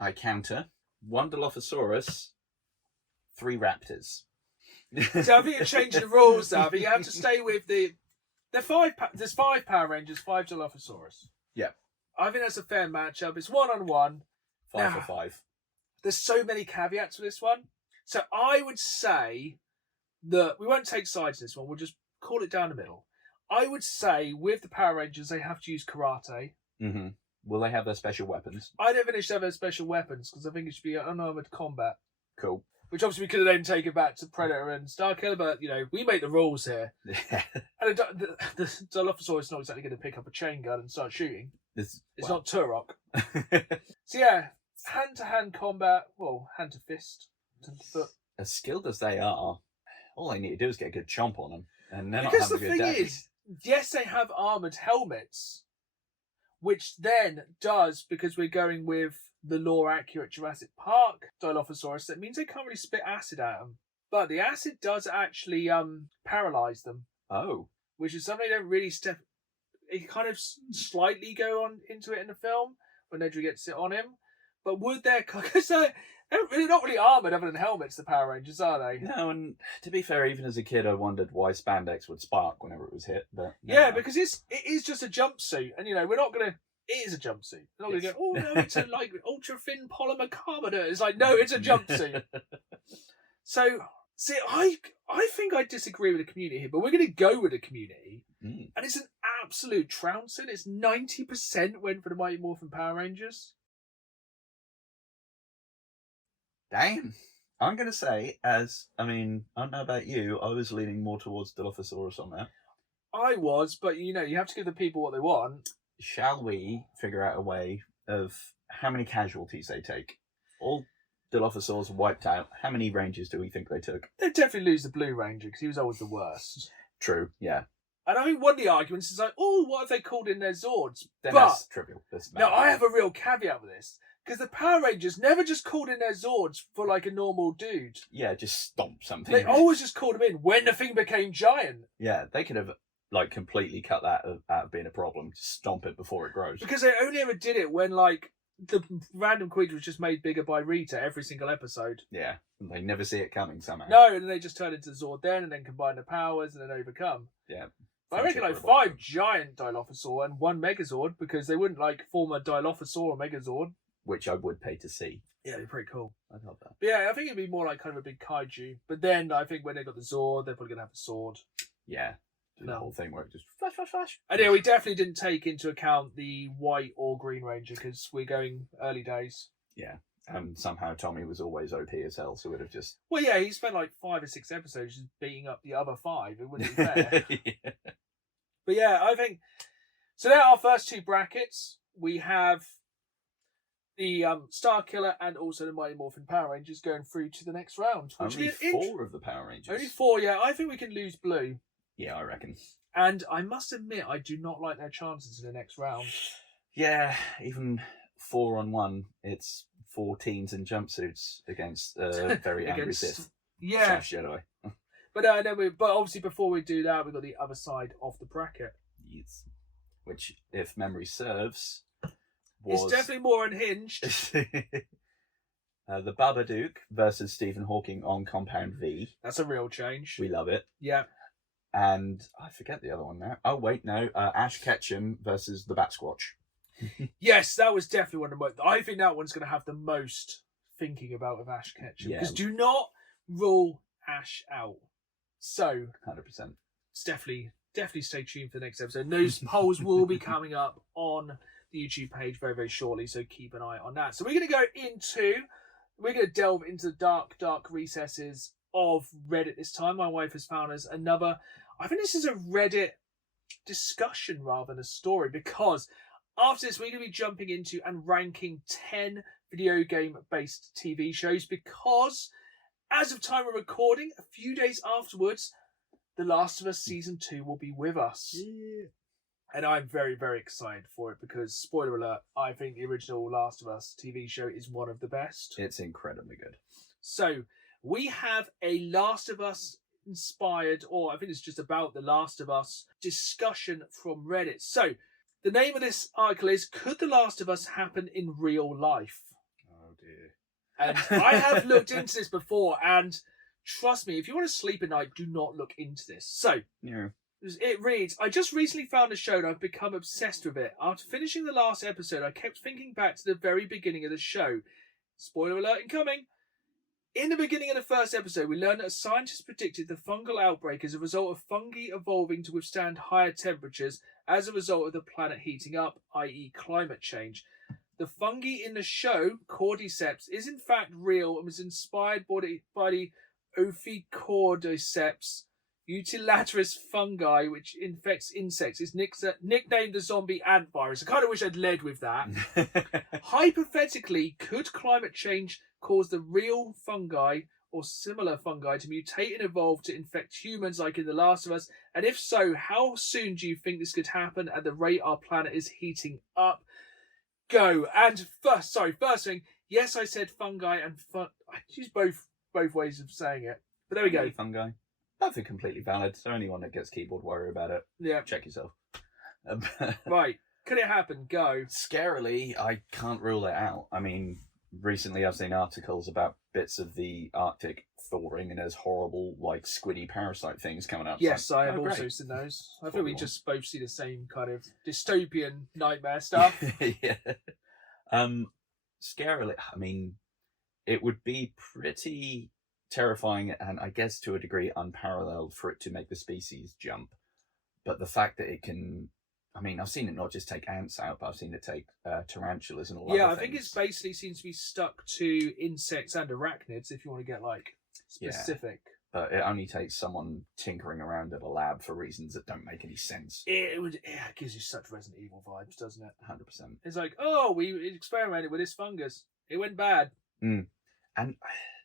I counter 1 Dilophosaurus, 3 raptors. So I think you're changing the rules now, but you have to stay with there's 5 Power Rangers, 5 Dilophosaurus. Yeah. I think that's a fair matchup. It's 1-on-1. 5 for 5. There's so many caveats with this one. So I would say that we won't take sides in this one. We'll just call it down the middle. I would say with the Power Rangers, they have to use karate. Mm-hmm. Will they have their special weapons? I don't think they should have their special weapons, because I think it should be unarmored combat. Cool. Which obviously we could have then taken back to Predator and Starkiller, but, we make the rules here. Yeah. And the Dilophosaurus is not exactly going to pick up a chain gun and start shooting. It's not Turok. So yeah, hand-to-hand combat, well, hand to fist, to foot. As skilled as they are, all they need to do is get a good chomp on them. And they're Because not the having a good thing day. is, yes, they have armoured helmets, which then does, because we're going with the lore-accurate Jurassic Park Dilophosaurus, that means they can't really spit acid at them. But the acid does actually paralyse them. Oh. Which is something they don't really It kind of slightly go on into it in the film when Nedry gets it on him. But would they're not really armoured other than helmets, the Power Rangers, are they? No, and to be fair, even as a kid, I wondered why spandex would spark whenever it was hit. But Because it is just a jumpsuit, and we're not going to. It is a jumpsuit. We're not going to go, oh no, it's a like ultra thin polymer carbonate. It's like, no, it's a jumpsuit. So, see, I think I disagree with the community here, but we're going to go with the community, and it's an absolute trouncing. It's 90% went for the Mighty Morphin Power Rangers. Damn. I'm going to say, I don't know about you, I was leaning more towards Dilophosaurus on that. I was, but you have to give the people what they want. Shall we figure out a way of how many casualties they take? All Dilophosaurs wiped out. How many Rangers do we think they took? They'd definitely lose the Blue Ranger because he was always the worst. True, yeah. And I think one of the arguments is like, oh, what if they called in their Zords? Then that's trivial. Now, I have a real caveat with this. Because the Power Rangers never just called in their Zords for like a normal dude. Yeah, just stomp something. They always just called them in when the thing became giant. Yeah, they could have like completely cut that out of being a problem. Just stomp it before it grows. Because they only ever did it when like the random creature was just made bigger by Rita every single episode. Yeah, and they never see it coming somehow. No, and then they just turn into Zord then and then combine the powers and then overcome. Yeah. I reckon like 5 giant Dilophosaur and 1 Megazord because they wouldn't like form a Dilophosaur or Megazord. Which I would pay to see. Yeah, it'd be pretty cool. I'd love that. But yeah, I think it'd be more like kind of a big kaiju. But then I think when they got the Zord, they're probably going to have the sword. Yeah. The whole thing where it just flash, flash, flash. And yeah, we definitely didn't take into account the white or green ranger because we're going early days. Yeah. And somehow Tommy was always OP as hell, so it would have just... Well, yeah, he spent like 5 or 6 episodes just beating up the other 5. It wouldn't be fair. Yeah. But yeah, I think... So there are our first 2 brackets. We have the Star Killer and also the Mighty Morphin Power Rangers going through to the next round. Only 4 of the Power Rangers. Only 4, yeah. I think we can lose Blue. Yeah, I reckon. And I must admit, I do not like their chances in the next round. Yeah, even 4-on-1, it's 4 teens in jumpsuits against very angry Sith. Yeah. Jedi. But obviously before we do that, we've got the other side of the bracket. Yes. Which, if memory serves, was... It's definitely more unhinged. The Babadook versus Stephen Hawking on Compound V. That's a real change. We love it. Yeah. And I forget the other one now. Oh, wait, no. Ash Ketchum versus the Bat Squatch. Yes, that was definitely one of the most... I think that one's going to have the most thinking about of Ash Ketchum. Because do not rule Ash out. So... 100%. It's definitely stay tuned for the next episode. And those polls will be coming up on the YouTube page very, very shortly. So keep an eye on that. So we're going to delve into the dark recesses of Reddit this time. My wife has found us another... I think this is a Reddit discussion rather than a story, because after this we're going to be jumping into and ranking 10 video game based TV shows, because as of time of recording, a few days afterwards, The Last of Us Season 2 will be with us. Yeah. And I'm very, very excited for it because, spoiler alert, I think the original Last of Us TV show is one of the best. It's incredibly good. So, we have a Last of Us inspired, or I think it's just about The Last of Us discussion from Reddit. So, the name of this article is, Could The Last of Us Happen in Real Life? Oh dear. And I have looked into this before, and trust me, if you want to sleep at night, do not look into this. So, yeah. It reads, I just recently found a show and I've become obsessed with it. After finishing the last episode, I kept thinking back to the very beginning of the show. Spoiler alert incoming. In the beginning of the first episode, we learned that a scientist predicted the fungal outbreak as a result of fungi evolving to withstand higher temperatures as a result of the planet heating up, i.e. climate change. The fungi in the show, Cordyceps, is in fact real and was inspired by the Ophicordyceps utilaris fungi, which infects insects. It's nicknamed the zombie ant virus. I kind of wish I'd led with that. Hypothetically, could climate change cause the real fungi or similar fungi to mutate and evolve to infect humans like in The Last of Us? And if so, how soon do you think this could happen at the rate our planet is heating up? Go. And first thing, yes, I said fungi and I use both ways of saying it. But there we go. Fungi. Both are completely valid, so anyone that gets keyboard worry about it, yeah, check yourself. Right. Could it happen? Go. Scarily, I can't rule it out. I mean, recently I've seen articles about bits of the Arctic thawing and there's horrible, like, squiddy parasite things coming up. Yes, I have also seen those. I think we just both see the same kind of dystopian nightmare stuff. Yeah. Scarily, I mean, it would be pretty terrifying and I guess to a degree unparalleled for it to make the species jump. But the fact that it can I mean, I've seen it not just take ants out, but I've seen it take tarantulas and all Yeah, other I think things. it's basically seems to be stuck to insects and arachnids if you want to get like specific. But it only takes someone tinkering around at a lab for reasons that don't make any sense. It gives you such Resident Evil vibes, doesn't it? 100%. It's like, oh, we experimented with this fungus. It went bad. And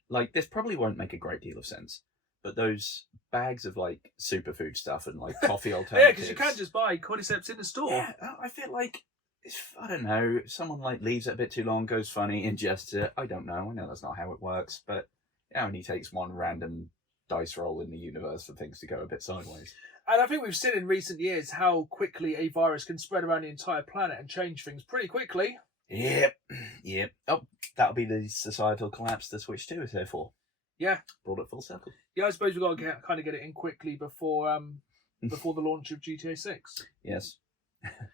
like, this probably won't make a great deal of sense, but those bags of like superfood stuff and like coffee alternatives. Yeah, because you can't just buy cordyceps in the store. Yeah, I feel like I don't know. If someone like leaves it a bit too long, goes funny, ingests it. I don't know. I know that's not how it works, but it only takes one random dice roll in the universe for things to go a bit sideways. And I think we've seen in recent years how quickly a virus can spread around the entire planet and change things pretty quickly. Yep. Oh, that'll be the societal collapse the Switch 2 is here for. Yeah. Brought it full circle. Yeah, I suppose we've got to kind of get it in quickly before the launch of GTA 6. Yes.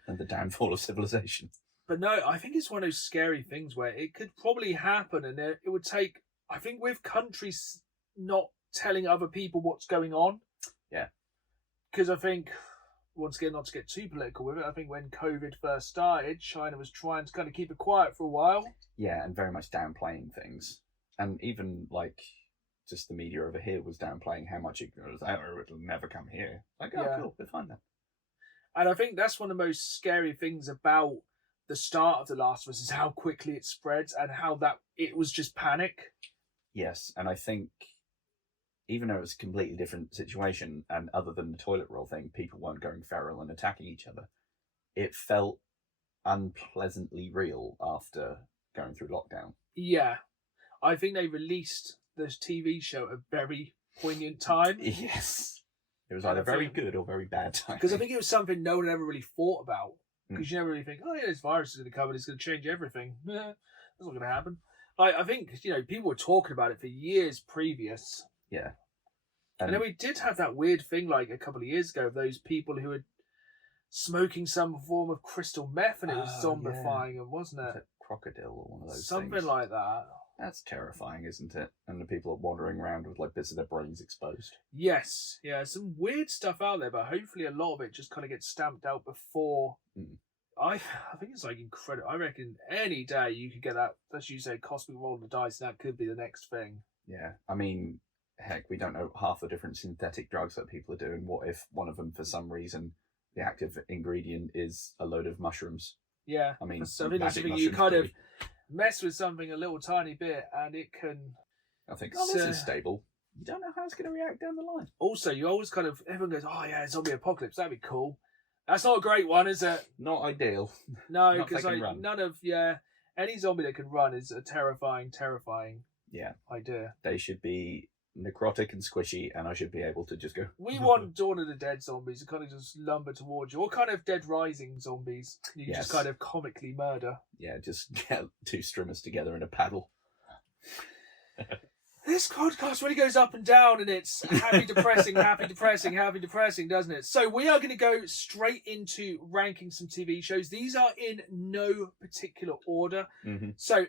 And the downfall of civilization. But no, I think it's one of those scary things where it could probably happen, and it would take, I think, with countries not telling other people what's going on. Yeah. Because I think, once again, not to get too political with it, I think when COVID first started, China was trying to kind of keep it quiet for a while. Yeah, and very much downplaying things. And even, like, just the media over here was downplaying how much it'll never come here. Like, oh, Yeah. cool, we're fine then. And I think that's one of the most scary things about the start of The Last of Us is how quickly it spreads and how that it was just panic. Yes, and I think even though it was a completely different situation, and other than the toilet roll thing, people weren't going feral and attacking each other, it felt unpleasantly real after going through lockdown. Yeah. I think they released this TV show at a very poignant time. Yes. It was either very good or very bad time. Because I think it was something no one ever really thought about. Because you never really think, oh yeah, this virus is going to come and it's going to change everything. That's not going to happen. I think, people were talking about it for years previous. Yeah. And then we did have that weird thing like a couple of years ago of those people who were smoking some form of crystal meth and it was zombifying them, wasn't it? Was it crocodile or one of those Something things? like that. That's terrifying, isn't it? And the people are wandering around with like bits of their brains exposed. Yes. Yeah, some weird stuff out there, but hopefully a lot of it just kind of gets stamped out before... I think it's like incredible. I reckon any day you could get that, as you say, cosmic roll of the dice, and that could be the next thing. Yeah, I mean, heck, we don't know half the different synthetic drugs that people are doing. What if one of them, for some reason, the active ingredient is a load of mushrooms? Yeah, I mean, something magic you mushrooms, kind of probably. mess with something a little tiny bit, and it can. I think, oh, this is stable. You don't know how it's going to react down the line. Also, you always kind of everyone goes, "Oh yeah, zombie apocalypse, that'd be cool." That's not a great one, is it? Not ideal. No, Not because they can run. none of any zombie that can run is a terrifying Yeah, idea. they should be necrotic and squishy, and I should be able to just go. We want Dawn of the Dead zombies to kind of just lumber towards you, or kind of Dead Rising zombies. You can just kind of comically murder. Yeah, just get two strimmers together in a paddle. This podcast really goes up and down, and it's happy, depressing, happy, depressing, happy, depressing, doesn't it? So we are going to go straight into ranking some TV shows. These are in no particular order. Mm-hmm. So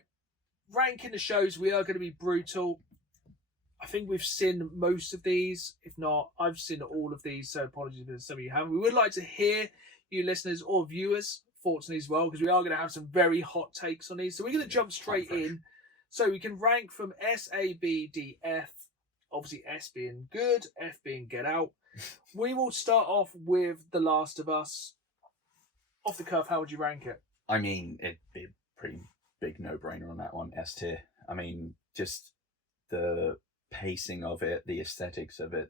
ranking the shows, we are going to be brutal. I think we've seen most of these. If not, I've seen all of these, so apologies if some of you haven't. We would like to hear you listeners or viewers' thoughts on these as well, because we are going to have some very hot takes on these. So we're going to jump straight in. So we can rank from S, A, B, D, F. Obviously S being good, F being get out. We will start off with The Last of Us. Off the cuff, how would you rank it? I mean, it'd be a pretty big no-brainer on that one, S tier. I mean, just the pacing of it, the aesthetics of it,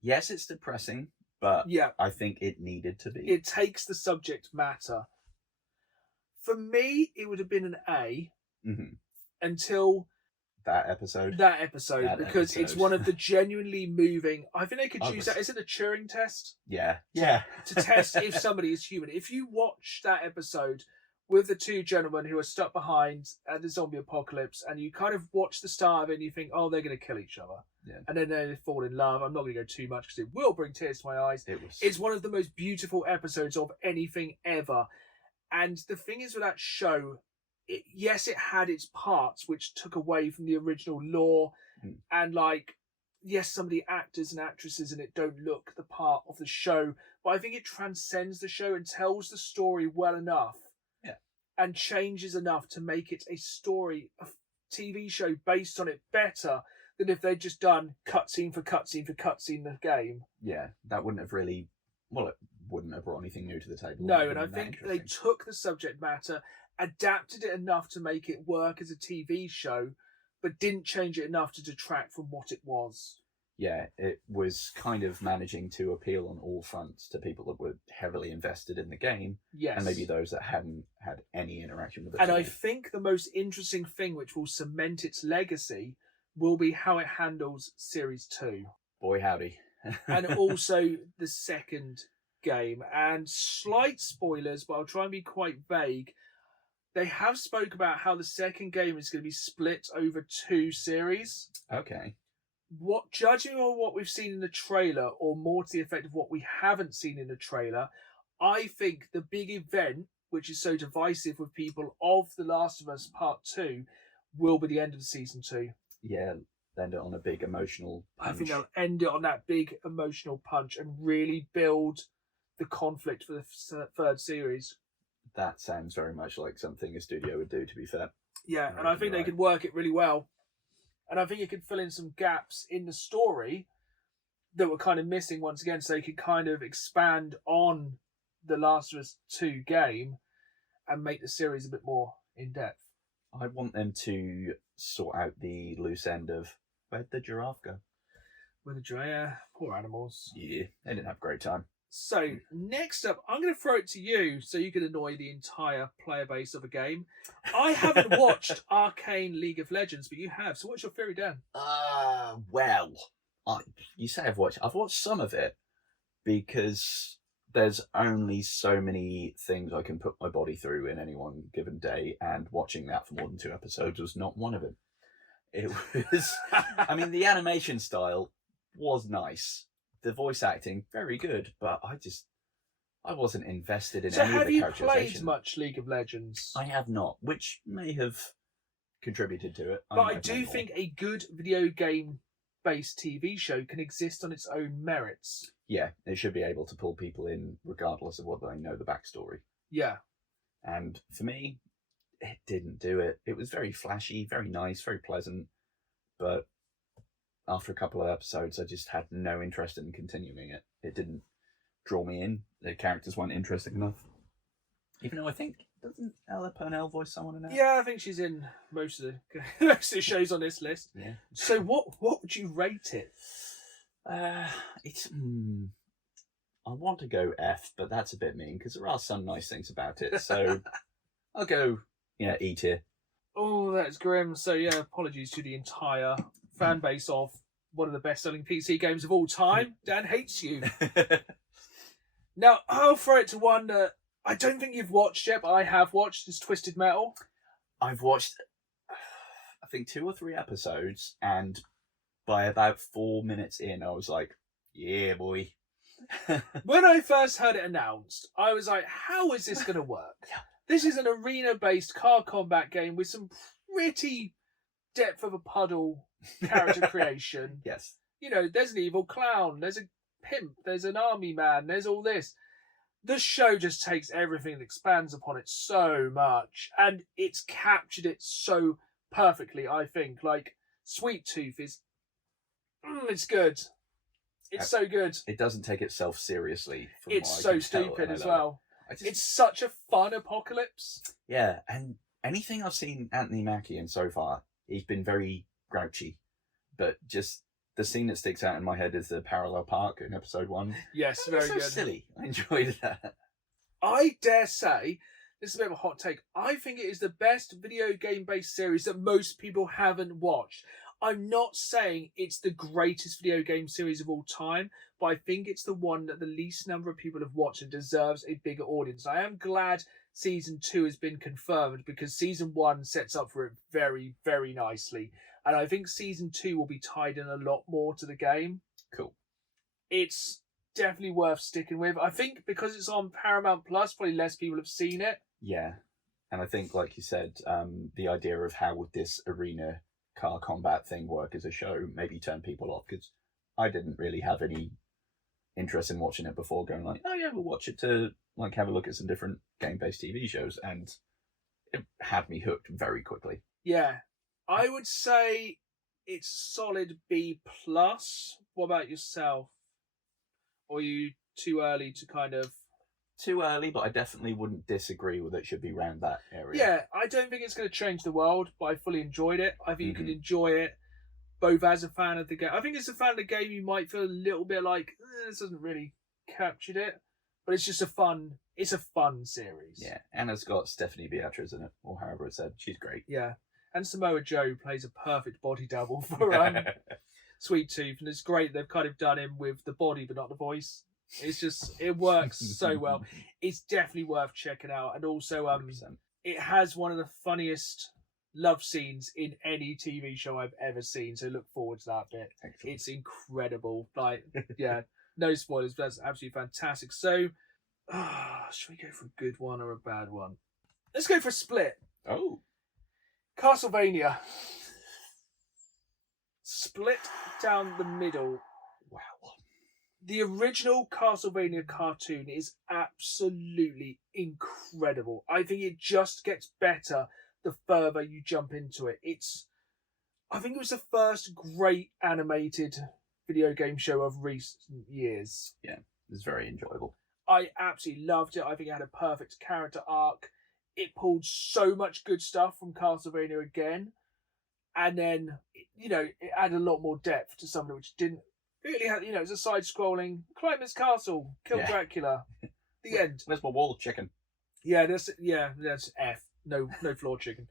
yes, it's depressing, but I think it needed to be. It takes the subject matter. For me, it would have been an A. Mm-hmm. Until that episode, because it's one of the genuinely moving. I think they could use that. Is it a Turing test? Yeah. To test if somebody is human. If you watch that episode with the two gentlemen who are stuck behind at the zombie apocalypse, and you kind of watch the start of it, and you think, oh, they're going to kill each other, and then they fall in love. I'm not going to go too much because it will bring tears to my eyes. It's one of the most beautiful episodes of anything ever. And the thing is with that show. Yes, it had its parts which took away from the original lore, and like yes, some of the actors and actresses in it don't look the part of the show, but I think it transcends the show and tells the story well enough. Yeah. And changes enough to make it a story, a TV show based on it better than if they'd just done cutscene for cutscene for cutscene the game. Yeah, that wouldn't have really... Well, it wouldn't have brought anything new to the table. No, and I think they took the subject matter, adapted it enough to make it work as a TV show, but didn't change it enough to detract from what it was. Yeah, it was kind of managing to appeal on all fronts to people that were heavily invested in the game, Yes. and maybe those that hadn't had any interaction with it. And I think the most interesting thing which will cement its legacy will be how it handles Series 2. Boy, howdy. And also the second game. And slight spoilers, but I'll try and be quite vague. They have spoke about how the second game is going to be split over 2 series. Okay. Judging on what we've seen in the trailer, or more to the effect of what we haven't seen in the trailer, I think the big event, which is so divisive with people, of The Last of Us Part 2, will be the end of Season 2. Yeah, end it on a big emotional punch. I think they'll end it on that big emotional punch and really build the conflict for the third series. That sounds very much like something a studio would do, to be fair. Yeah, and I think they could work it really well. And I think it could fill in some gaps in the story that were kind of missing once again, so they could kind of expand on the Last of Us 2 game and make the series a bit more in-depth. I want them to sort out the loose end of where'd the giraffe go? With the giraffe, poor animals. Yeah, they didn't have a great time. So, next up, I'm going to throw it to you so you can annoy the entire player base of a game. I haven't watched Arcane League of Legends, but you have. So what's your theory, Dan? Well, you say I've watched some of it because there's only so many things I can put my body through in any one given day, and watching that for more than 2 episodes was not one of them. It was, I mean, the animation style was nice. The voice acting, very good, but I wasn't invested in any of the characterization. So have you played much League of Legends? I have not, which may have contributed to it. But I do think a good video game-based TV show can exist on its own merits. Yeah, it should be able to pull people in regardless of whether they know the backstory. Yeah. And for me, it didn't do it. It was very flashy, very nice, very pleasant, but after a couple of episodes, I just had no interest in continuing it. It didn't draw me in. The characters weren't interesting enough. Even though I think, doesn't Ella Purnell voice someone in it? Yeah, I think she's in most of the shows on this list. Yeah. So what would you rate it? It's... I want to go F, but that's a bit mean, because there are some nice things about it. So I'll go, E tier. Oh, that's grim. So yeah, apologies to the entire fan base of one of the best-selling PC games of all time. Dan hates you. Now, I'll throw it to one that I don't think you've watched yet, but I have watched, is Twisted Metal. I've watched, I think, 2 or 3 episodes, and by about 4 minutes in, I was like, yeah, boy. When I first heard it announced, I was like, how is this going to work? This is an arena-based car combat game with some pretty depth of a puddle character creation. Yes. You know, there's an evil clown, there's a pimp, there's an army man, there's all this. The show just takes everything and expands upon it so much, and it's captured it so perfectly, I think. Like, Sweet Tooth is... it's good. It's so good. It doesn't take itself seriously. It's so stupid as well. It's such a fun apocalypse. Yeah, and anything I've seen Anthony Mackie in so far, he's been very grouchy. But just the scene that sticks out in my head is the parallel park in episode 1. Yes, very so good. Silly. I enjoyed that. I dare say, this is a bit of a hot take, I think it is the best video game-based series that most people haven't watched. I'm not saying it's the greatest video game series of all time, but I think it's the one that the least number of people have watched and deserves a bigger audience. I am glad Season 2 has been confirmed, because Season 1 sets up for it very, very nicely. And I think Season 2 will be tied in a lot more to the game. Cool. It's definitely worth sticking with. I think because it's on Paramount Plus, probably less people have seen it. Yeah. And I think, like you said, the idea of how would this arena car combat thing work as a show maybe turned people off, because I didn't really have any interest in watching it before going like, oh yeah, we'll watch it to like have a look at some different game-based TV shows, and it had me hooked very quickly. Yeah, I would say it's solid B+. What about yourself? Or are you too early to kind of... Too early, but I definitely wouldn't disagree with it should be around that area. Yeah, I don't think it's going to change the world, but I fully enjoyed it. I think you can enjoy it both as a fan of the game. I think as a fan of the game, you might feel a little bit like, this hasn't really captured it, but it's just a fun series. Yeah, and it's got Stephanie Beatriz in it, or however it's said. She's great. Yeah, and Samoa Joe plays a perfect body double for Sweet Tooth, and it's great they've kind of done him with the body but not the voice. It's just, it works so well. It's definitely worth checking out. And also, 100%. it has one of the funniest love scenes in any TV show I've ever seen. So look forward to that bit. Excellent. It's incredible. Like, yeah, no spoilers, but that's absolutely fantastic. So, should we go for a good one or a bad one? Let's go for a split. Oh. Castlevania. Split down the middle. Wow. The original Castlevania cartoon is absolutely incredible. I think it just gets better the further you jump into it. I think it was the first great animated video game show of recent years. Yeah, it was very enjoyable. I absolutely loved it. I think it had a perfect character arc. It pulled so much good stuff from Castlevania again. And then, it added a lot more depth to something which didn't really have, it's a side-scrolling, climb this castle, kill Dracula, the end. Where's my wall chicken? Yeah, that's F. No floor chicken.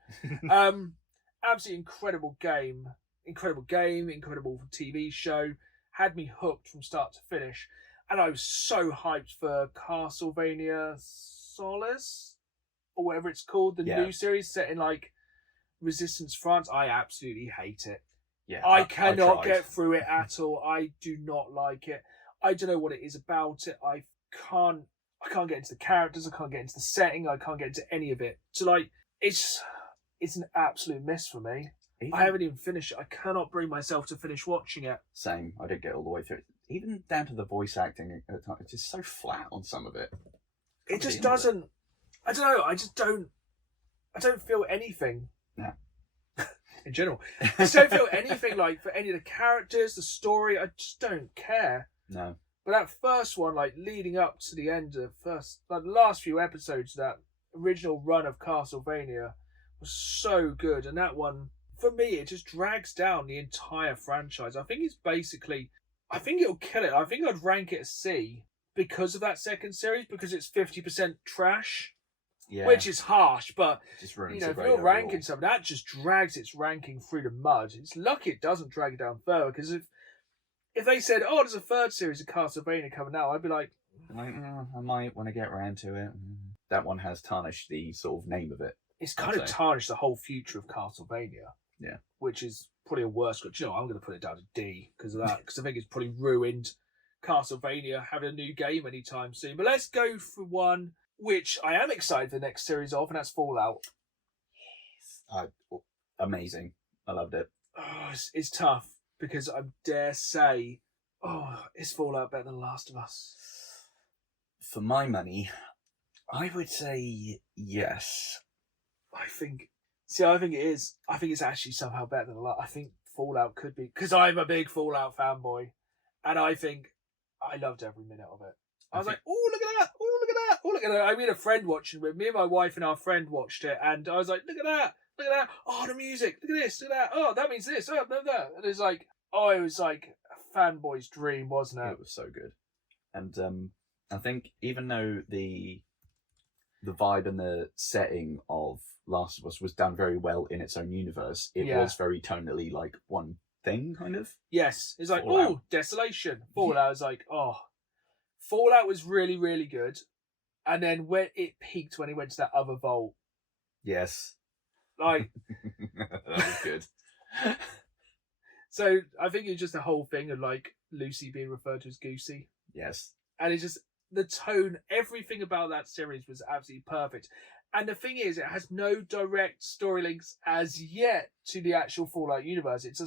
Absolutely incredible game, incredible TV show. Had me hooked from start to finish, and I was so hyped for Castlevania Solace, or whatever it's called, the new series set in like Resistance France. I absolutely hate it. Yeah, I cannot get through it at all. I do not like it. I don't know what it is about it. I can't get into the characters. I can't get into the setting. I can't get into any of it. So like, it's an absolute miss for me. I haven't even finished it. I cannot bring myself to finish watching it. Same. I did get all the way through it. Even down to the voice acting at times, it's just so flat on some of it. It just doesn't. I don't know. I don't feel anything. No. In general, I just don't feel anything like for any of the characters, the story. I just don't care. No. But that first one, like leading up to the end of the last few episodes, that original run of Castlevania was so good. And that one, for me, it just drags down the entire franchise. I think it'll kill it. I think I'd rank it a C because of that second series, because it's 50% trash. Yeah. Which is harsh, but just if you're ranking something, that just drags its ranking through the mud. It's lucky it doesn't drag it down further, because if they said, "Oh, there's a third series of Castlevania coming out," I'd be like, I might want to get around to it. That one has tarnished the sort of name of it. It's kind of tarnished the whole future of Castlevania. Yeah, which is probably a worse. I'm going to put it down to D because of that, because I think it's probably ruined Castlevania having a new game anytime soon. But let's go for one which I am excited for the next series of, and that's Fallout. Yes. Amazing. I loved it. Oh, it's tough, because I dare say, is Fallout better than Last of Us? For my money, I would say yes. I think it is. I think it's actually somehow better than I think Fallout could be, because I'm a big Fallout fanboy, and I think I loved every minute of it. I was like, oh, look at that! Oh, look at that! Oh, look at that! I mean, a friend watching with me and my wife and our friend watched it, and I was like, look at that! Look at that! Oh, the music! Look at this! Look at that! Oh, that means this! Oh, that! And it's like, it was like a fanboy's dream, wasn't it? It was so good. And I think even though the vibe and the setting of Last of Us was done very well in its own universe, it was very tonally like one thing, kind of. Yes. It's like, Fallout. Desolation. Fallout was like, Fallout was really, really good. And then when it peaked when he went to that other vault. Yes. Like. That was good. So I think it's just the whole thing of like Lucy being referred to as Goosey. Yes. And it's just the tone, everything about that series was absolutely perfect. And the thing is, it has no direct story links as yet to the actual Fallout universe. It's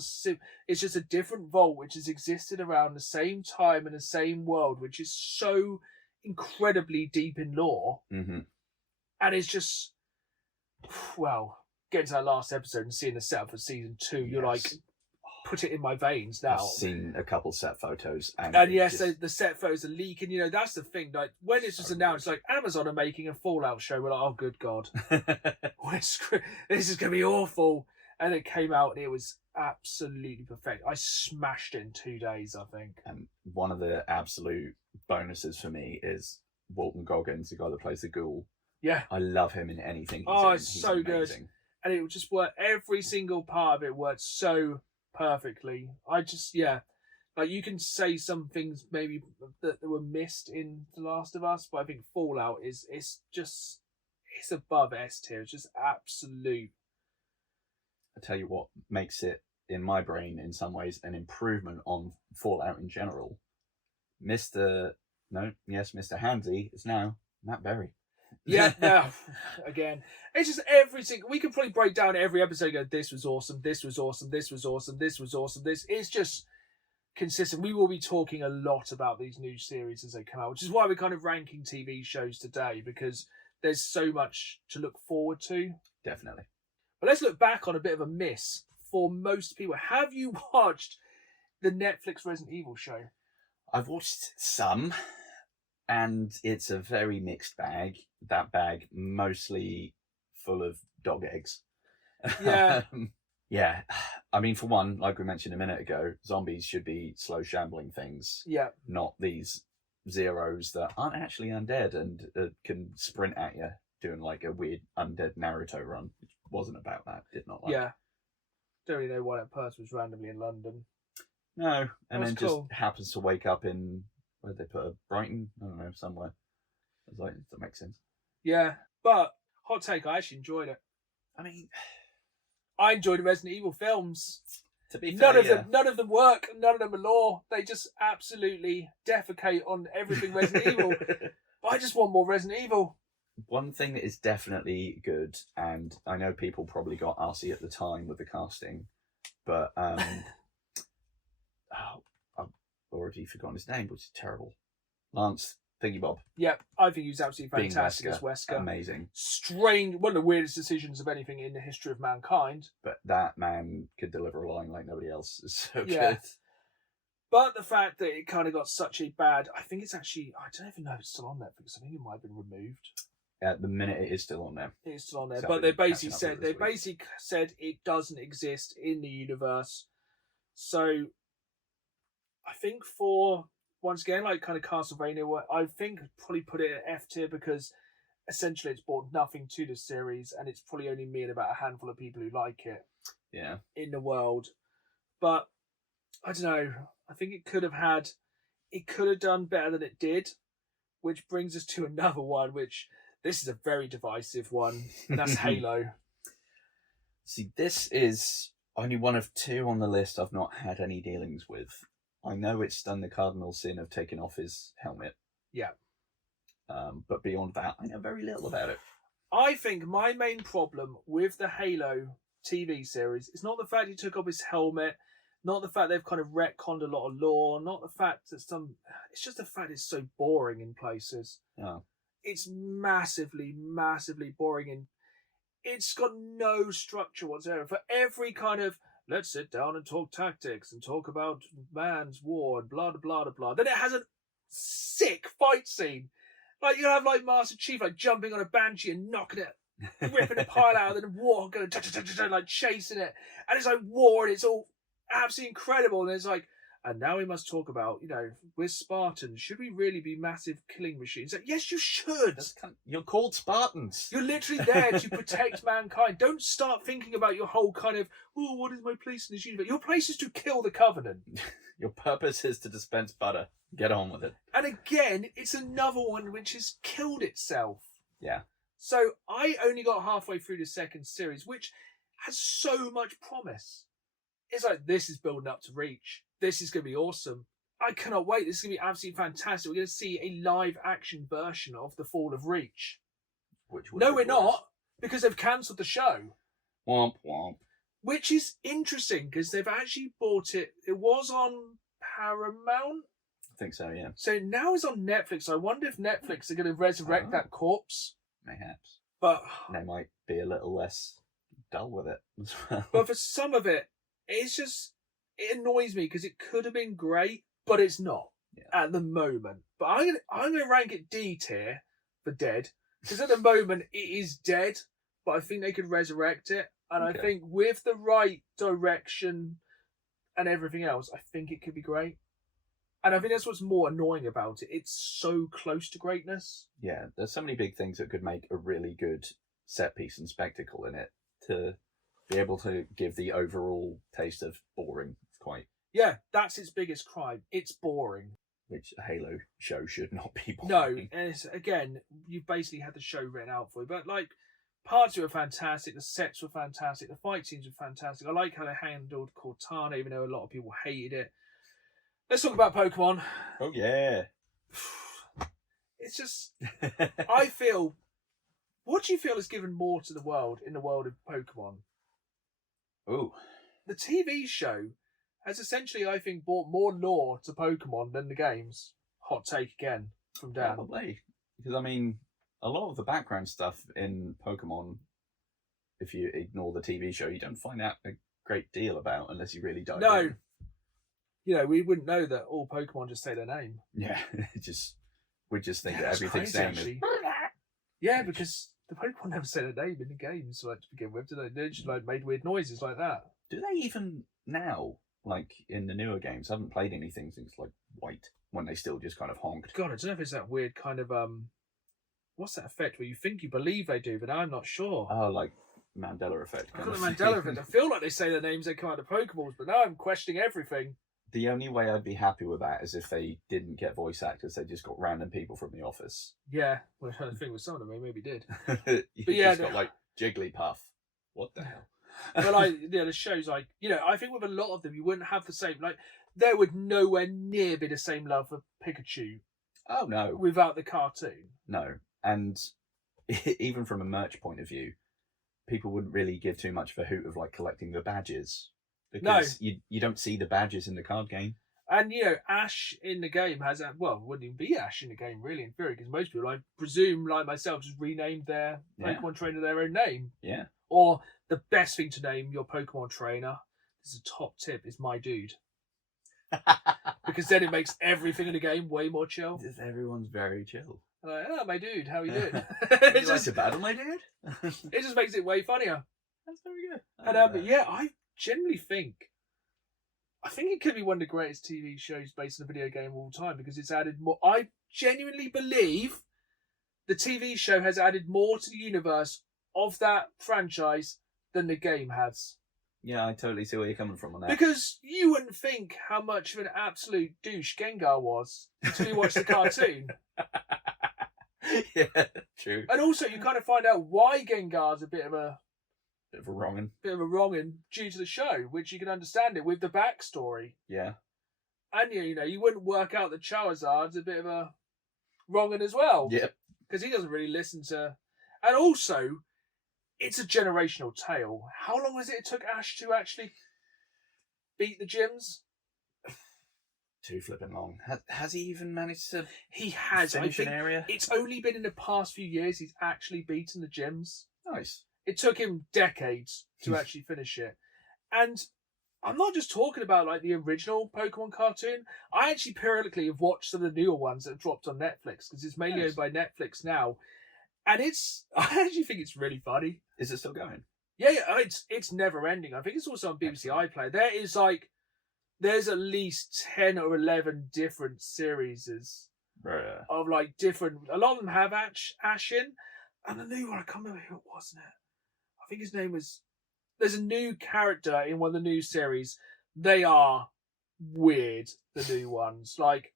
just a different vault which has existed around the same time and the same world, which is so incredibly deep in lore. Mm-hmm. And it's just, well, getting to that last episode and seeing the setup for season 2, you're like, put it in my veins now. I've seen a couple set photos, and yes, the set photos are leaking. You know, that's the thing. Like when it's just announced, like Amazon are making a Fallout show, we're like, oh good god, this is gonna be awful. And it came out, and it was absolutely perfect. I smashed it in 2 days, I think. And one of the absolute bonuses for me is Walton Goggins, the guy that plays the Ghoul. Yeah, I love him in anything. It's so good, and it would just work. Every single part of it worked so perfectly. Like you can say some things maybe that were missed in The Last of Us, but I think Fallout it's above S tier. It's just absolute. I tell you what makes it, in my brain, in some ways, an improvement on Fallout in general. Mr. Hansy is now Matt Berry. Yeah, again, it's just we can probably break down every episode and go, this was awesome, this was awesome, this was awesome, this was awesome. This is just consistent. We will be talking a lot about these new series as they come out, which is why we're kind of ranking TV shows today, because there's so much to look forward to. Definitely. But let's look back on a bit of a miss for most people. Have you watched the Netflix Resident Evil show? I've watched some, and it's a very mixed bag. That bag mostly full of dog eggs. Yeah. Yeah. I mean, for one, like we mentioned a minute ago, zombies should be slow shambling things. Yeah. Not these zeros that aren't actually undead and can sprint at you doing like a weird undead Naruto run. Which wasn't about that. Did not like. Yeah. Don't really know why that person was randomly in London. No. And then cool. just happens to wake up in, where did they put her? Brighton? I don't know, somewhere. I was like, that makes sense. Yeah, but hot take, I actually enjoyed it. I mean, I enjoyed the Resident Evil films. To be fair, none of them work. None of them are lore. They just absolutely defecate on everything Resident Evil. But I just want more Resident Evil. One thing that is definitely good, and I know people probably got arsey at the time with the casting, but I've already forgotten his name, which is terrible. Lance Thingy Bob. Yeah, I think he was absolutely fantastic as Wesker. Amazing. Strange, one of the weirdest decisions of anything in the history of mankind. But that man could deliver a line like nobody else. Is so good. But the fact that it kind of got such a bad, I think it's actually, I don't even know if it's still on Netflix. I think it might have been removed. At the minute, it is still on there. It is still on there, So but they basically said it doesn't exist in the universe. So I think for, once again, like kind of Castlevania, I think probably put it at F tier, because essentially it's brought nothing to the series, and it's probably only me and about a handful of people who like it. Yeah. In the world. But I don't know. I think it could have done better than it did, which brings us to another one, which this is a very divisive one, and that's Halo. See, this is only one of two on the list I've not had any dealings with. I know it's done the cardinal sin of taking off his helmet. Yeah. But beyond that, I know very little about it. I think my main problem with the Halo TV series is not the fact he took off his helmet, not the fact they've kind of retconned a lot of lore, not the fact that it's just the fact it's so boring in places. Oh. It's massively, massively boring, and it's got no structure whatsoever. For every kind of, let's sit down and talk tactics and talk about man's war and blah, blah, blah, blah. Then it has a sick fight scene. Like, you have, like, Master Chief, like, jumping on a Banshee and knocking it, ripping a pile out, and then war going, like, chasing it. And it's like war, and it's all absolutely incredible. And it's like, and now we must talk about, we're Spartans. Should we really be massive killing machines? Like, yes, you should. You're called Spartans. You're literally there to protect mankind. Don't start thinking about your whole kind of, what is my place in this universe? Your place is to kill the Covenant. Your purpose is to dispense butter. Get on with it. And again, it's another one which has killed itself. Yeah. So I only got halfway through the second series, which has so much promise. It's like, this is building up to Reach. This is going to be awesome. I cannot wait. This is going to be absolutely fantastic. We're going to see a live action version of The Fall of Reach. Which would No, be we're worse. not, because they've cancelled the show. Womp womp. Which is interesting, because they've actually bought it. It was on Paramount. I think so, yeah. So now it's on Netflix. I wonder if Netflix are going to resurrect that corpse. Mayhaps. But They might be a little less dull with it as well. but for some of it, it annoys me because it could have been great, but it's not at the moment. But I'm gonna rank it D tier for dead, because at the moment it is dead. But I think they could resurrect it, and I think with the right direction and everything else, I think it could be great. And I think that's what's more annoying about it. It's so close to greatness. Yeah, there's so many big things that could make a really good set piece and spectacle in it. To be able to give the overall taste of boring, it's quite... Yeah, that's its biggest crime. It's boring. Which a Halo show should not be boring. No, and it's, again, you've basically had the show written out for you. But, like, parts of it were fantastic. The sets were fantastic. The fight scenes were fantastic. I like how they handled Cortana, even though a lot of people hated it. Let's talk about Pokemon. Oh, yeah. It's just... I feel... What do you feel has given more to the world in the world of Pokemon? Ooh. The TV show has essentially, I think, brought more lore to Pokemon than the games. Hot take again from Dan. Probably. Because, I mean, a lot of the background stuff in Pokemon, if you ignore the TV show, you don't find out a great deal about unless you really dive No. in. You know, we wouldn't know that all Pokemon just say their name. Yeah, we just think that that's everything's crazy, name actually. is... Yeah, because the Pokemon never say their name in the games, like, to begin with, do they? They just like made weird noises like that. Do they even now, like in the newer games? I haven't played anything since like White, when they still just kind of honked. God, I don't know if it's that weird kind of what's that effect where you think you believe they do, but I'm not sure. Oh, like Mandela effect. I've got the Mandela effect. I feel like they say their names, they come out of Pokeballs, but now I'm questioning everything. The only way I'd be happy with that is if they didn't get voice actors; they just got random people from the office. Yeah, well, I think with some of them, they maybe did. You But yeah, just got like Jigglypuff. What the hell? But like, yeah, the show's like, you know, I think with a lot of them, you wouldn't have the same, like, there would nowhere near be the same love for Pikachu Oh no, without the cartoon. no, and even from a merch point of view, people wouldn't really give too much of a hoot of like collecting the badges. Because you don't see the badges in the card game. And, you know, Ash in the game has, well, it wouldn't even be Ash in the game, really, in theory, because most people, I presume, like myself, just renamed their Pokemon trainer their own name. Yeah. Or the best thing to name your Pokemon trainer, this is a top tip, is My Dude. Because then it makes everything in the game way more chill. Everyone's very chill. And like, oh, my dude, how are you doing? You like to battle, my dude? It just makes it way funnier. That's very good. And yeah, I generally think it could be one of the greatest TV shows based on a video game of all time, because it's added more. I genuinely believe the TV show has added more to the universe of that franchise than the game has. Yeah, I totally see where you're coming from on that. Because you wouldn't think how much of an absolute douche Gengar was until you watch the cartoon. Yeah, true. And also, you kind of find out why Gengar's a bit of a wronging. Due to the show, which you can understand it with the backstory. Yeah. And you know, you wouldn't work out that Charizard's a bit of a wronging as well. Yep. Because he doesn't really listen to. And also, it's a generational tale. How long was it took Ash to actually beat the gyms? Too flipping long. Has he even managed to? He has. Finish an area. It's only been in the past few years he's actually beaten the gyms. Nice. It took him decades to actually finish it. And I'm not just talking about like the original Pokemon cartoon. I actually periodically have watched some of the newer ones that have dropped on Netflix, because it's mainly owned by Netflix now. And I actually think it's really funny. Is it still going? Yeah, it's never ending. I think it's also on BBC iPlayer. There's at least 10 or 11 different series of like different. A lot of them have Ash in, and the new one, I can't remember who it was now. I think his name was. There's a new character in one of the new series. They are weird, the new ones. Like,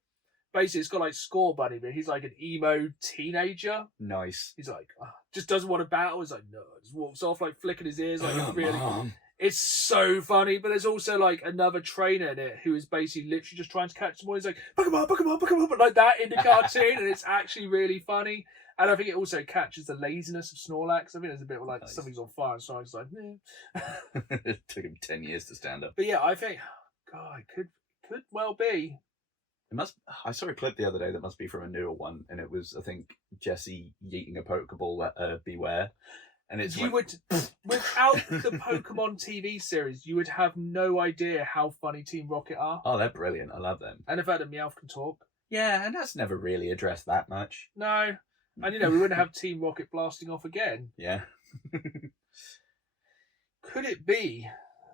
basically, it's got like Score Bunny, but he's like an emo teenager. Nice. He's like, just doesn't want to battle. He's like, no, just walks off, like flicking his ears, like really. Mom. It's so funny, but there's also like another trainer in it who is basically literally just trying to catch someone. He's like, Pokemon, like that in the cartoon, and it's actually really funny. And I think it also catches the laziness of Snorlax. I think there's a bit of like something's on fire, and Snorlax is like, It took him 10 years to stand up. But yeah, I think, God, it could well be. I saw a clip the other day that must be from a newer one, and it was, I think, Jesse yeeting a Pokeball at Beware. And it's without the Pokemon TV series, you would have no idea how funny Team Rocket are. Oh, they're brilliant. I love them. And the fact that Meowth can talk. Yeah, and that's never really addressed that much. No. And we wouldn't have Team Rocket blasting off again. Yeah. Could it be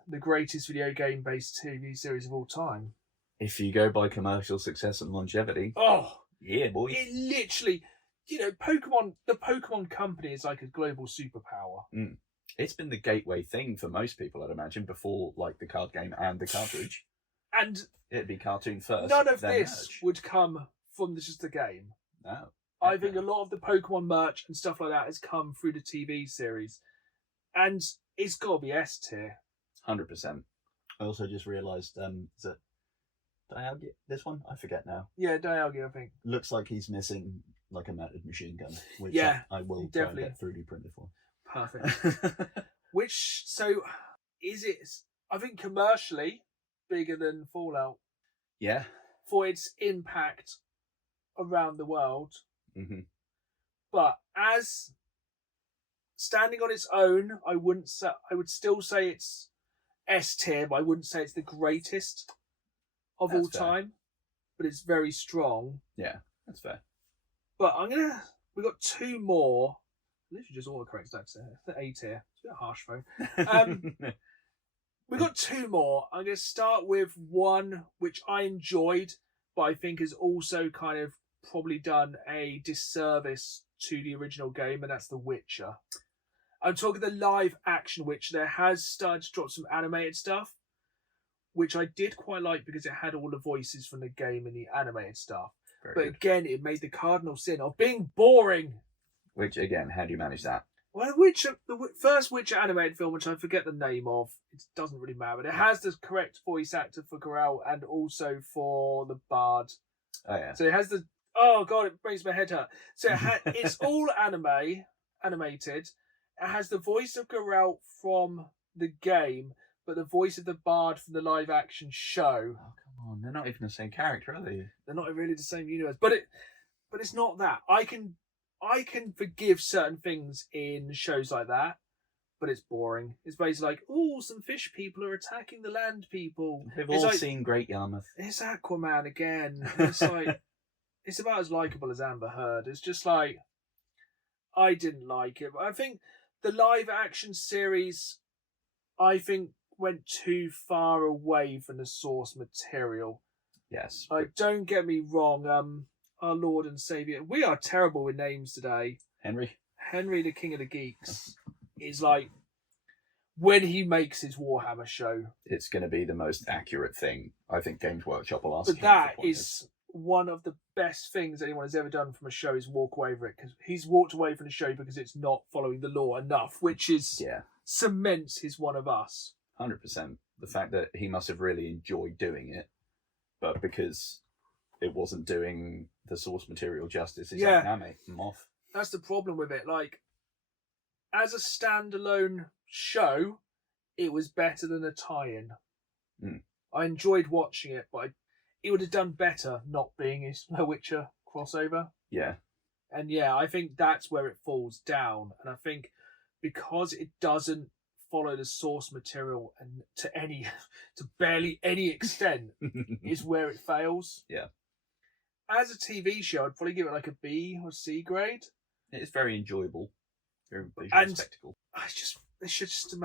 the greatest video game based TV series of all time? If you go by commercial success and longevity. Oh, yeah, boy. It literally, Pokemon, the Pokemon company is like a global superpower. Mm. It's been the gateway thing for most people, I'd imagine, before like the card game and the cartridge. And it'd be cartoon first. None of this merge. would come from just the game. No. I think a lot of the Pokemon merch and stuff like that has come through the TV series. And it's got to be S tier. 100%. I also just realised, is it Dialga? This one? I forget now. Yeah, Dialga, I think. Looks like he's missing like a mounted machine gun, which yeah, I will definitely try and get 3D printed for. Perfect. Is it, I think commercially, bigger than Fallout? Yeah. For its impact around the world. Mm-hmm. But as standing on its own, I would still say it's S tier, but I wouldn't say it's the greatest of all time. But it's very strong. Yeah, that's fair. But we got two more. Literally just autocorrect stacks there. The A tier. It's a bit harsh though. We got two more. I'm going to start with one which I enjoyed, but I think has also kind of probably done a disservice to the original game, and that's The Witcher. I'm talking the live action Witcher. There has started to drop some animated stuff, which I did quite like because it had all the voices from the game and the animated stuff. But again, it made the cardinal sin of being boring. Which, again, how do you manage that? Well, the first Witcher animated film, which I forget the name of, it doesn't really matter, but it has the correct voice actor for Geralt and also for the Bard. Oh, yeah. So it has oh god, it makes my head hurt. So it's all animated. It has the voice of Geralt from the game, but the voice of the Bard from the live action show. Oh, come on, they're not even the same character, are they? They're not really the same universe, but it's not that. I can forgive certain things in shows like that, but it's boring. It's basically like, oh, some fish people are attacking the land people. We've all seen Great Yarmouth. It's Aquaman again. It's like, it's about as likeable as Amber Heard. It's just like, I didn't like it. But I think the live action series, went too far away from the source material. Yes. Don't get me wrong. Our Lord and Saviour. We are terrible with names today. Henry, the King of the Geeks, is like, when he makes his Warhammer show, it's going to be the most accurate thing. I think Games Workshop will ask. But that is one of the best things anyone has ever done from a show is walk away from it, because he's walked away from the show because it's not following the law enough, which is cements his one of us. 100%. The fact that he must have really enjoyed doing it, but because it wasn't doing the source material justice, he's like, nah, mate, I'm off. That's the problem with it. Like, as a standalone show, it was better than a tie-in. Mm. I enjoyed watching it, but it would have done better not being a Witcher crossover. Yeah. And I think that's where it falls down. And I think because it doesn't follow the source material and to barely any extent is where it fails. Yeah. As a TV show, I'd probably give it like a B or C grade. It's very enjoyable. Very visual and spectacle. They should just have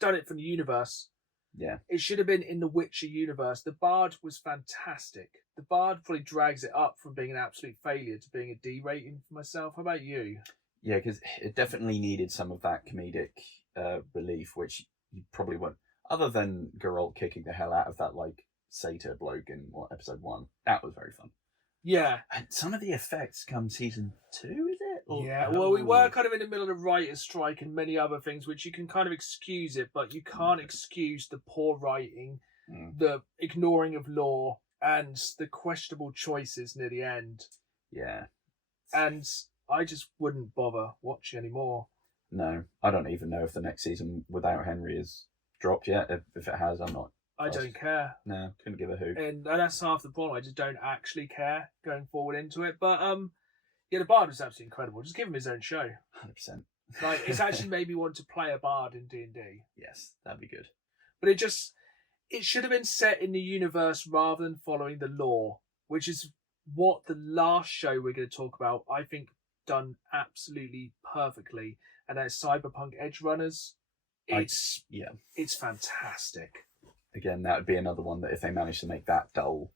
done it from the universe. Yeah. It should have been in the Witcher universe. The Bard was fantastic. The Bard probably drags it up from being an absolute failure to being a D rating for myself. How about you? Yeah, because it definitely needed some of that comedic relief, which you probably won't. Other than Geralt kicking the hell out of that like satyr bloke in episode 1, that was very fun. Yeah, and some of the effects come season 2, is it? Well, we were kind of in the middle of the writer's strike and many other things, which you can kind of excuse it, but you can't excuse the poor writing, the ignoring of law, and the questionable choices near the end. Yeah. And I just wouldn't bother watching anymore. No, I don't even know if the next season without Henry has dropped yet. If it has, I'm not. I don't care. No, couldn't give a hoot. And that's half the problem. I just don't actually care going forward into it. But yeah, the Bard was absolutely incredible. Just give him his own show. 100%. Like, it's actually made me want to play a Bard in D&D. Yes, that'd be good. But it should have been set in the universe rather than following the lore, which is what the last show we're going to talk about, I think, done absolutely perfectly. And that's Cyberpunk Edge Runners. It's fantastic. Again, that would be another one that if they manage to make that dull,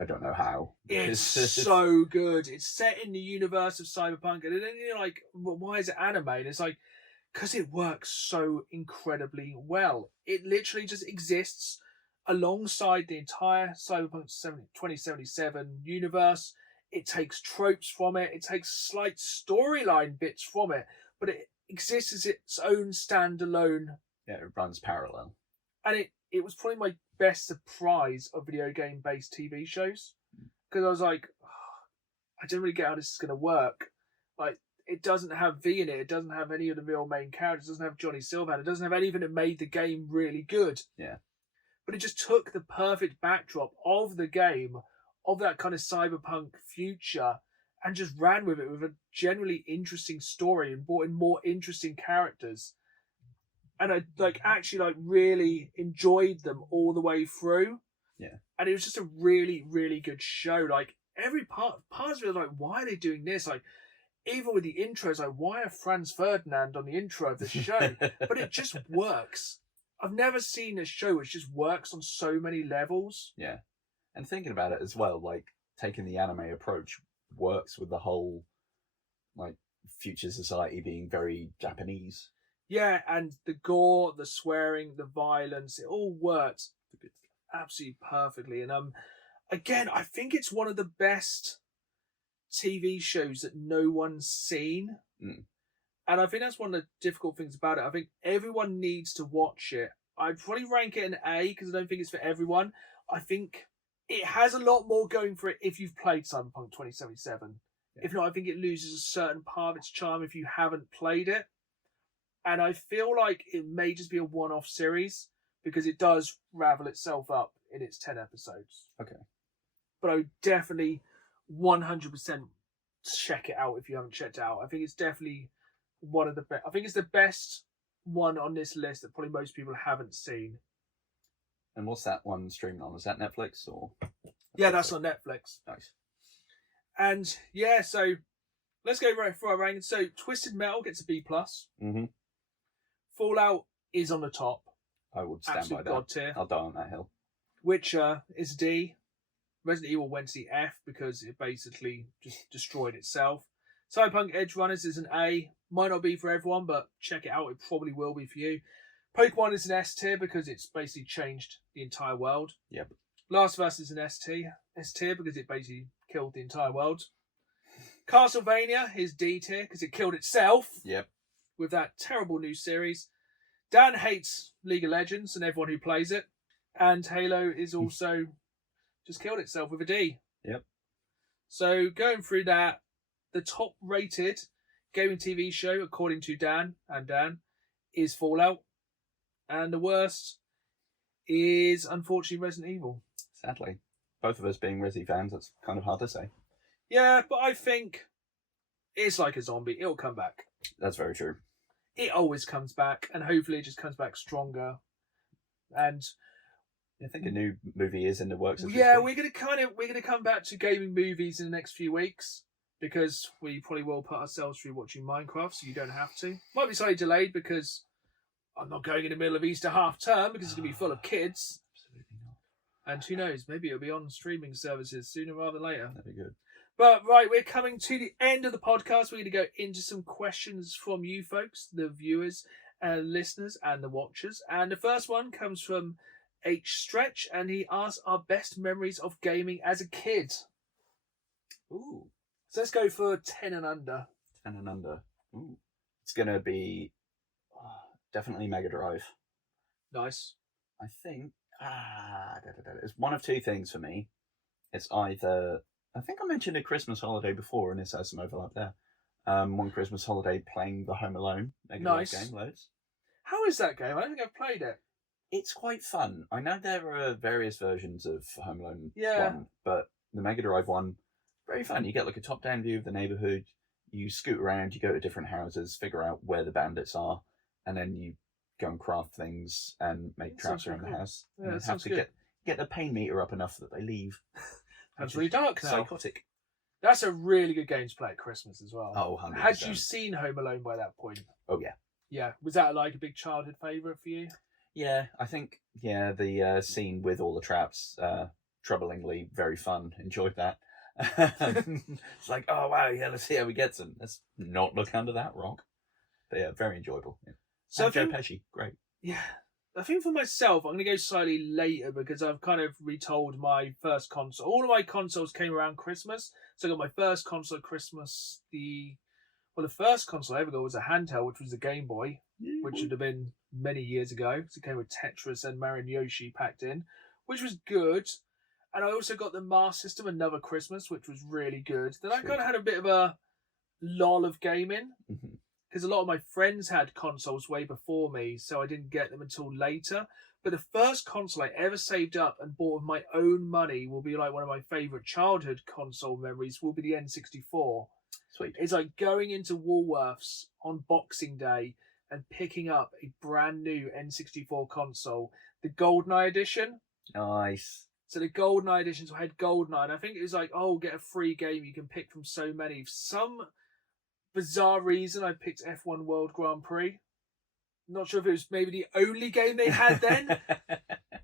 I don't know how. It's so good. It's set in the universe of Cyberpunk, and then you're like, well, why is it anime? And it's like, because it works so incredibly well. It literally just exists alongside the entire Cyberpunk 2077 universe. It takes tropes from it. It takes slight storyline bits from it, but it exists as its own standalone. Yeah, it runs parallel. And it was probably my best surprise of video game based TV shows, because I was like, I don't really get how this is going to work. Like, it doesn't have V in it. It doesn't have any of the real main characters. It doesn't have Johnny Silverhand. It doesn't have anything that made the game really good. Yeah. But it just took the perfect backdrop of the game, of that kind of cyberpunk future, and just ran with it with a generally interesting story and brought in more interesting characters. And I actually really enjoyed them all the way through. Yeah. And it was just a really, really good show. Like, every parts of it was like, why are they doing this? Like, even with the intros, like, why are Franz Ferdinand on the intro of the show? But it just works. I've never seen a show which just works on so many levels. Yeah. And thinking about it as well, like, taking the anime approach works with the whole, like, future society being very Japanese. Yeah, and the gore, the swearing, the violence, it all works absolutely perfectly. And again, I think it's one of the best TV shows that no one's seen. And I think that's one of the difficult things about it. I think everyone needs to watch it. I'd probably rank it an A because I don't think it's for everyone. I think it has a lot more going for it if you've played Cyberpunk 2077. Yeah. If not, I think it loses a certain part of its charm if you haven't played it. And I feel like it may just be a one-off series because it does ravel itself up in its 10 episodes. Okay. But I would definitely 100% check it out if you haven't checked it out. I think it's definitely one of the best. I think it's the best one on this list that probably most people haven't seen. And what's that one streaming on? Is that Netflix or? Yeah, that's on Netflix. Nice. And yeah, so let's go right for our ranking. So Twisted Metal gets a B+. Mm-hmm. Fallout is on the top. I would stand Absolute by that. God tier. I'll die on that hill. Witcher is D. Resident Evil went to the F because it basically just destroyed itself. Cyberpunk Edge Runners is an A. Might not be for everyone, but check it out. It probably will be for you. Pokemon is an S tier because it's basically changed the entire world. Yep. Last of Us is an S tier because it basically killed the entire world. Castlevania is D tier because it killed itself. Yep. With that terrible new series. Dan hates League of Legends and everyone who plays it. And Halo is also just killed itself with a D. Yep. So going through that, the top rated gaming TV show, according to Dan, is Fallout. And the worst is, unfortunately, Resident Evil. Sadly. Both of us being Resi fans, that's kind of hard to say. Yeah, but I think it's like a zombie. It'll come back. That's very true. It always comes back, and hopefully it just comes back stronger. And I think a new movie is in the works. Yeah, we're gonna come back to gaming movies in the next few weeks because we probably will put ourselves through watching Minecraft, so you don't have to. Might be slightly delayed because I'm not going in the middle of Easter half term because it's gonna be full of kids. Absolutely not. And who knows? Maybe it'll be on streaming services sooner rather than later. That'd be good. But right, we're coming to the end of the podcast. We're going to go into some questions from you folks, the viewers, listeners, and the watchers. And the first one comes from H Stretch, and he asks our best memories of gaming as a kid. Ooh. So let's go for 10 and under. 10 and under. Ooh. It's going to be definitely Mega Drive. Nice. I think it's one of two things for me. It's either, I think I mentioned a Christmas holiday before, and this has some overlap there. One Christmas holiday playing the Home Alone Mega Drive game, loads. How is that game? I don't think I've played it. It's quite fun. I know there are various versions of Home Alone 1, but the Mega Drive one, very fun. You get like a top-down view of the neighborhood. You scoot around, you go to different houses, figure out where the bandits are, and then you go and craft things and make traps around the house. Yeah, and you have to get the pain meter up enough that they leave. That's really dark now. Psychotic. That's a really good game to play at Christmas as well. Oh, 100%. Had you seen Home Alone by that point? Oh, yeah. Yeah. Was that like a big childhood favourite for you? Yeah, I think, the scene with all the traps, troublingly very fun. Enjoyed that. It's like, oh, wow, yeah, let's see how we get some. Let's not look under that rock. But yeah, very enjoyable. Yeah. So Joe Pesci, great. Yeah. I think for myself, I'm going to go slightly later because I've kind of retold my first console. All of my consoles came around Christmas. So I got my first console at Christmas. The first console I ever got was a handheld, which was a Game Boy, which would have been many years ago. So it came with Tetris and Mario and Yoshi packed in, which was good. And I also got the Master System another Christmas, which was really good. Then I kind of had a bit of a lull of gaming. Because a lot of my friends had consoles way before me, so I didn't get them until later. But the first console I ever saved up and bought with my own money will be like one of my favourite childhood console memories will be the N64. Sweet. It's like going into Woolworths on Boxing Day and picking up a brand new N64 console, the GoldenEye edition. Nice. So the GoldenEye editions had GoldenEye, and I think it was like, get a free game you can pick from so many. For some bizarre reason, I picked F1 World Grand Prix. Not sure if it was maybe the only game they had then.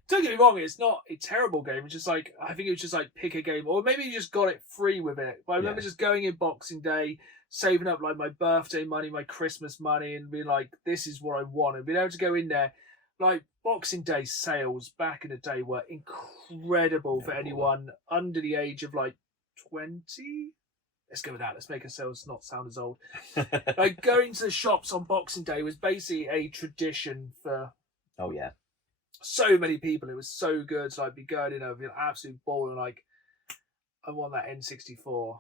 Don't get me wrong, it's not a terrible game. It's just like, I think it was just like pick a game, or maybe you just got it free with it. But I remember just going in Boxing Day, saving up like my birthday money, my Christmas money, and being like, this is what I want. And being able to go in there, like Boxing Day sales back in the day were incredible for anyone under the age of like 20. Let's go with that. Let's make ourselves not sound as old. Like going to the shops on Boxing Day was basically a tradition for so many people. It was so good. So I'd be going in over an absolute ball and like, I want that N64.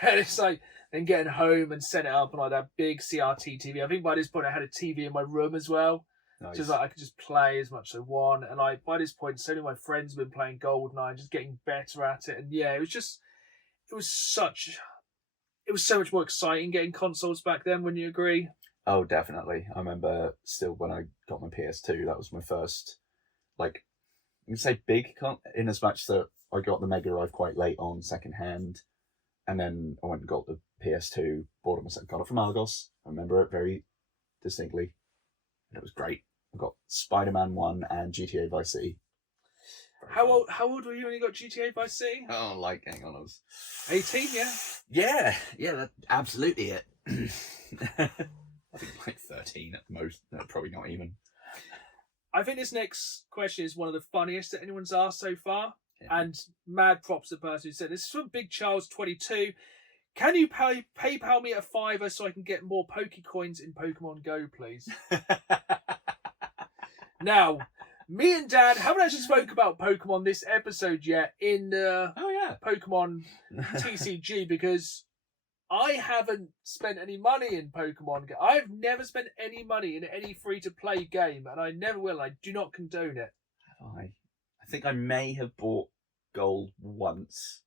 And it's like, then getting home and set it up on like that big CRT TV. I think by this point I had a TV in my room as well. Nice. Just like I could just play as much as I want. And like by this point, so many of my friends have been playing GoldenEye, just getting better at it. And yeah, it was so much more exciting getting consoles back then. Wouldn't you agree? Oh, definitely. I remember still when I got my PS2, that was my first, like, you can say big, in as much that I got the Mega Drive quite late on second hand, and then I went and got the PS2, bought it myself, got it from Argos. I remember it very distinctly, and it was great. I got Spider-Man 1 and GTA Vice City. How old were you when you got GTA Vice City? Oh, like, hang on, I was 18, yeah? Yeah, that's absolutely it. I think like 13 at the most, no, probably not even. I think this next question is one of the funniest that anyone's asked so far. Yeah. And mad props to the person who said, this is from Big Charles 22. Can you PayPal me a $5 so I can get more Pokecoins in Pokemon Go, please? Now, me and Dad haven't actually spoke about Pokemon this episode yet in Pokemon TCG because I haven't spent any money in Pokemon. I've never spent any money in any free-to-play game, and I never will. I do not condone it. I think I may have bought Gold once,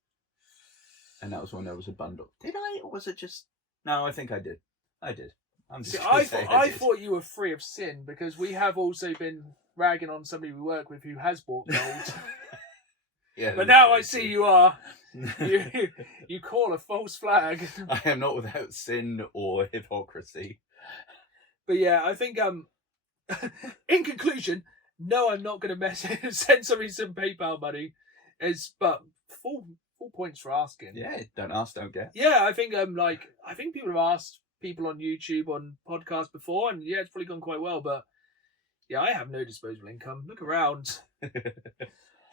and that was when there was a bundle. Did I, or was it just... No, I think I did. I thought you were free of sin because we have also been ragging on somebody we work with who has bought gold. Yeah, but now I see you are. You call a false flag. I am not without sin or hypocrisy. But yeah, I think in conclusion, no, I'm not going to send somebody some PayPal money. But full points for asking. Yeah, don't ask, don't get. Yeah, I think I think people have asked people on YouTube, on podcasts before, and yeah, it's probably gone quite well. But yeah, I have no disposable income. Look around.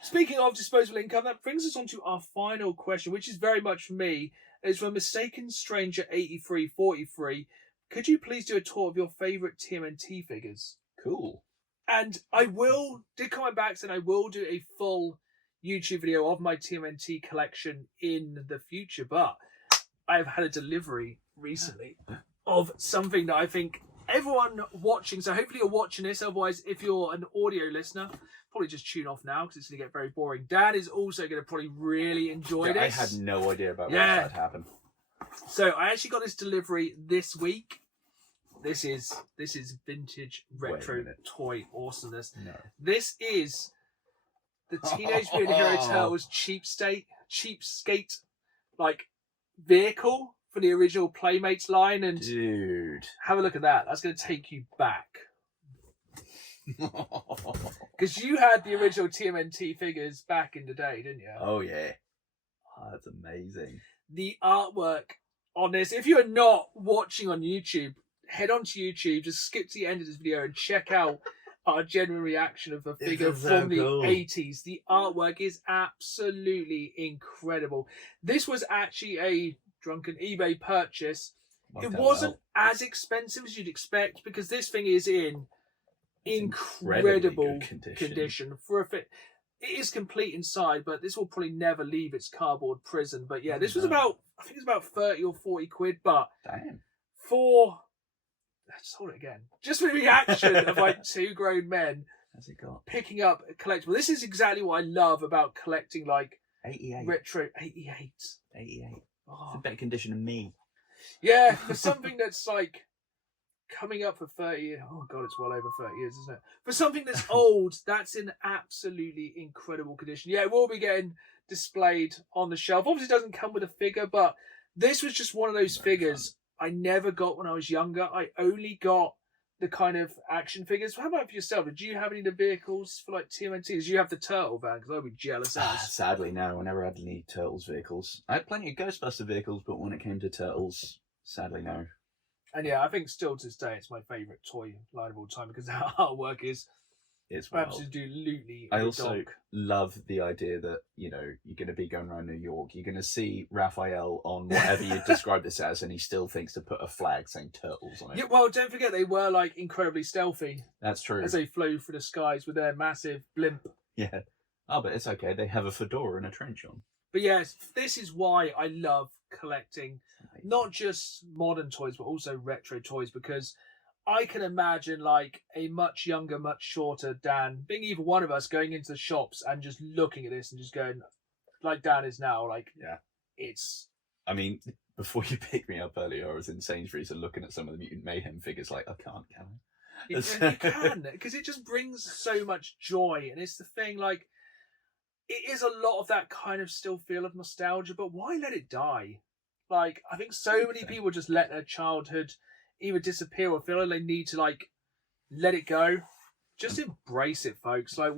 Speaking of disposable income, that brings us on to our final question, which is very much for me. It's from Mistaken Stranger 8343. Could you please do a tour of your favourite TMNT figures? Cool. And I did comment back saying I will do a full YouTube video of my TMNT collection in the future, but I've had a delivery recently of something that I think everyone watching, so hopefully you're watching this, otherwise if you're an audio listener, probably just tune off now because it's going to get very boring. Dad is also going to probably really enjoy this. I had no idea about what that happened. So I actually got this delivery this week. This is vintage retro toy awesomeness. No. This is the Teenage Mutant Hero Turtles cheapskate like vehicle for the original Playmates line, and dude, have a look at that. That's going to take you back because you had the original TMNT figures back in the day, didn't you? Oh yeah, that's amazing. The artwork on this, if you're not watching on YouTube, head on to YouTube, just skip to the end of this video and check out our genuine reaction of the figure from the 80s. The artwork is absolutely incredible. This was actually a drunken eBay purchase. It wasn't as expensive as you'd expect because this thing is in incredible condition for a fit. It is complete inside, but this will probably never leave its cardboard prison. But yeah, this was about, I think it's about 30 or 40 quid, but damn. Let's hold it again. Just for the reaction of like two grown men picking up a collectible. This is exactly what I love about collecting like 88. Retro 88. 88. Oh. It's in better condition than me. Yeah, for something that's like coming up for 30 years. Oh god, it's well over 30 years, isn't it? For something that's old, that's in absolutely incredible condition. Yeah, it will be getting displayed on the shelf. Obviously it doesn't come with a figure, but this was just one of those figures I never got when I was younger. I only got the kind of action figures. How about for yourself? Did you have any of the vehicles for like TMNT? Did you have the turtle van? Because I'd be jealous as. Sadly, no. I never had any Turtles vehicles. I had plenty of Ghostbuster vehicles, but when it came to Turtles, sadly, no. And yeah, I think still to this day, it's my favourite toy line of all time because the artwork is absolutely I also love the idea that, you know, you're going to be going around New York, you're going to see Raphael on whatever you describe this as, and he still thinks to put a flag saying Turtles on it. Yeah, well, don't forget they were like incredibly stealthy. That's true. As they flew through the skies with their massive blimp. Yeah. Oh, but it's okay. They have a fedora and a trench on. But yes, this is why I love collecting not just modern toys, but also retro toys, because I can imagine like a much younger, much shorter Dan, being either one of us, going into the shops and just looking at this and just going, like Dan is now, like, yeah, it's... I mean, before you picked me up earlier, I was in Sainsbury's and looking at some of the Mutant Mayhem figures like, I can't, can I? You can, because it just brings so much joy. And it's the thing, like, it is a lot of that kind of still feel of nostalgia, but why let it die? Like, I think so many people just let their childhood either disappear or feel like they need to, like, let it go. Just embrace it, folks. Like,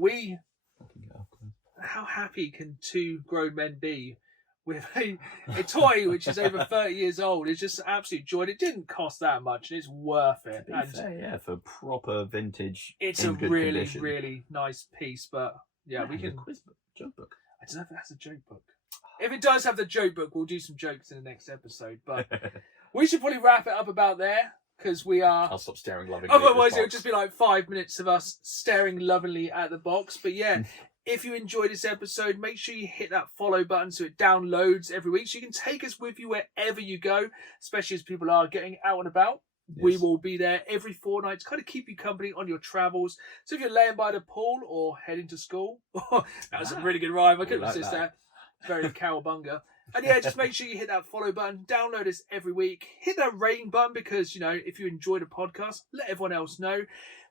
how happy can two grown men be with a toy which is over 30 years old? It's just absolute joy. It didn't cost that much, and it's worth it. To be fair, yeah, for proper vintage. It's a really, really nice piece, but yeah, we can. Quiz book, joke book. I don't know if it has a joke book. If it does have the joke book, we'll do some jokes in the next episode. But we should probably wrap it up about there because we are. I'll stop staring lovingly. Otherwise, it'll just be like 5 minutes of us staring lovingly at the box. But yeah, if you enjoyed this episode, make sure you hit that follow button so it downloads every week so you can take us with you wherever you go, especially as people are getting out and about. Yes. We will be there every fortnight to kind of keep you company on your travels. So if you're laying by the pool or heading to school, that was a really good rhyme. I couldn't resist that. Very cowabunga. And yeah, just make sure you hit that follow button. Download us every week. Hit that rating button because, you know, if you enjoy the podcast, let everyone else know.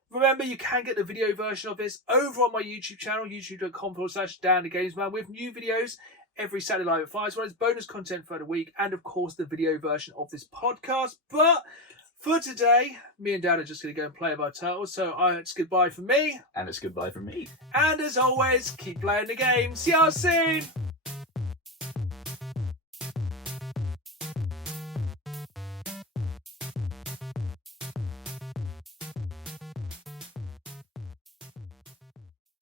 Remember, you can get the video version of this over on my YouTube channel, youtube.com/DanTheGamesMan, with new videos every Saturday night at 5, as well as bonus content for the week, and of course the video version of this podcast. But for today, me and Dad are just going to go and play with our turtles. So it's goodbye from me. And it's goodbye from me. And as always, keep playing the game. See you all soon.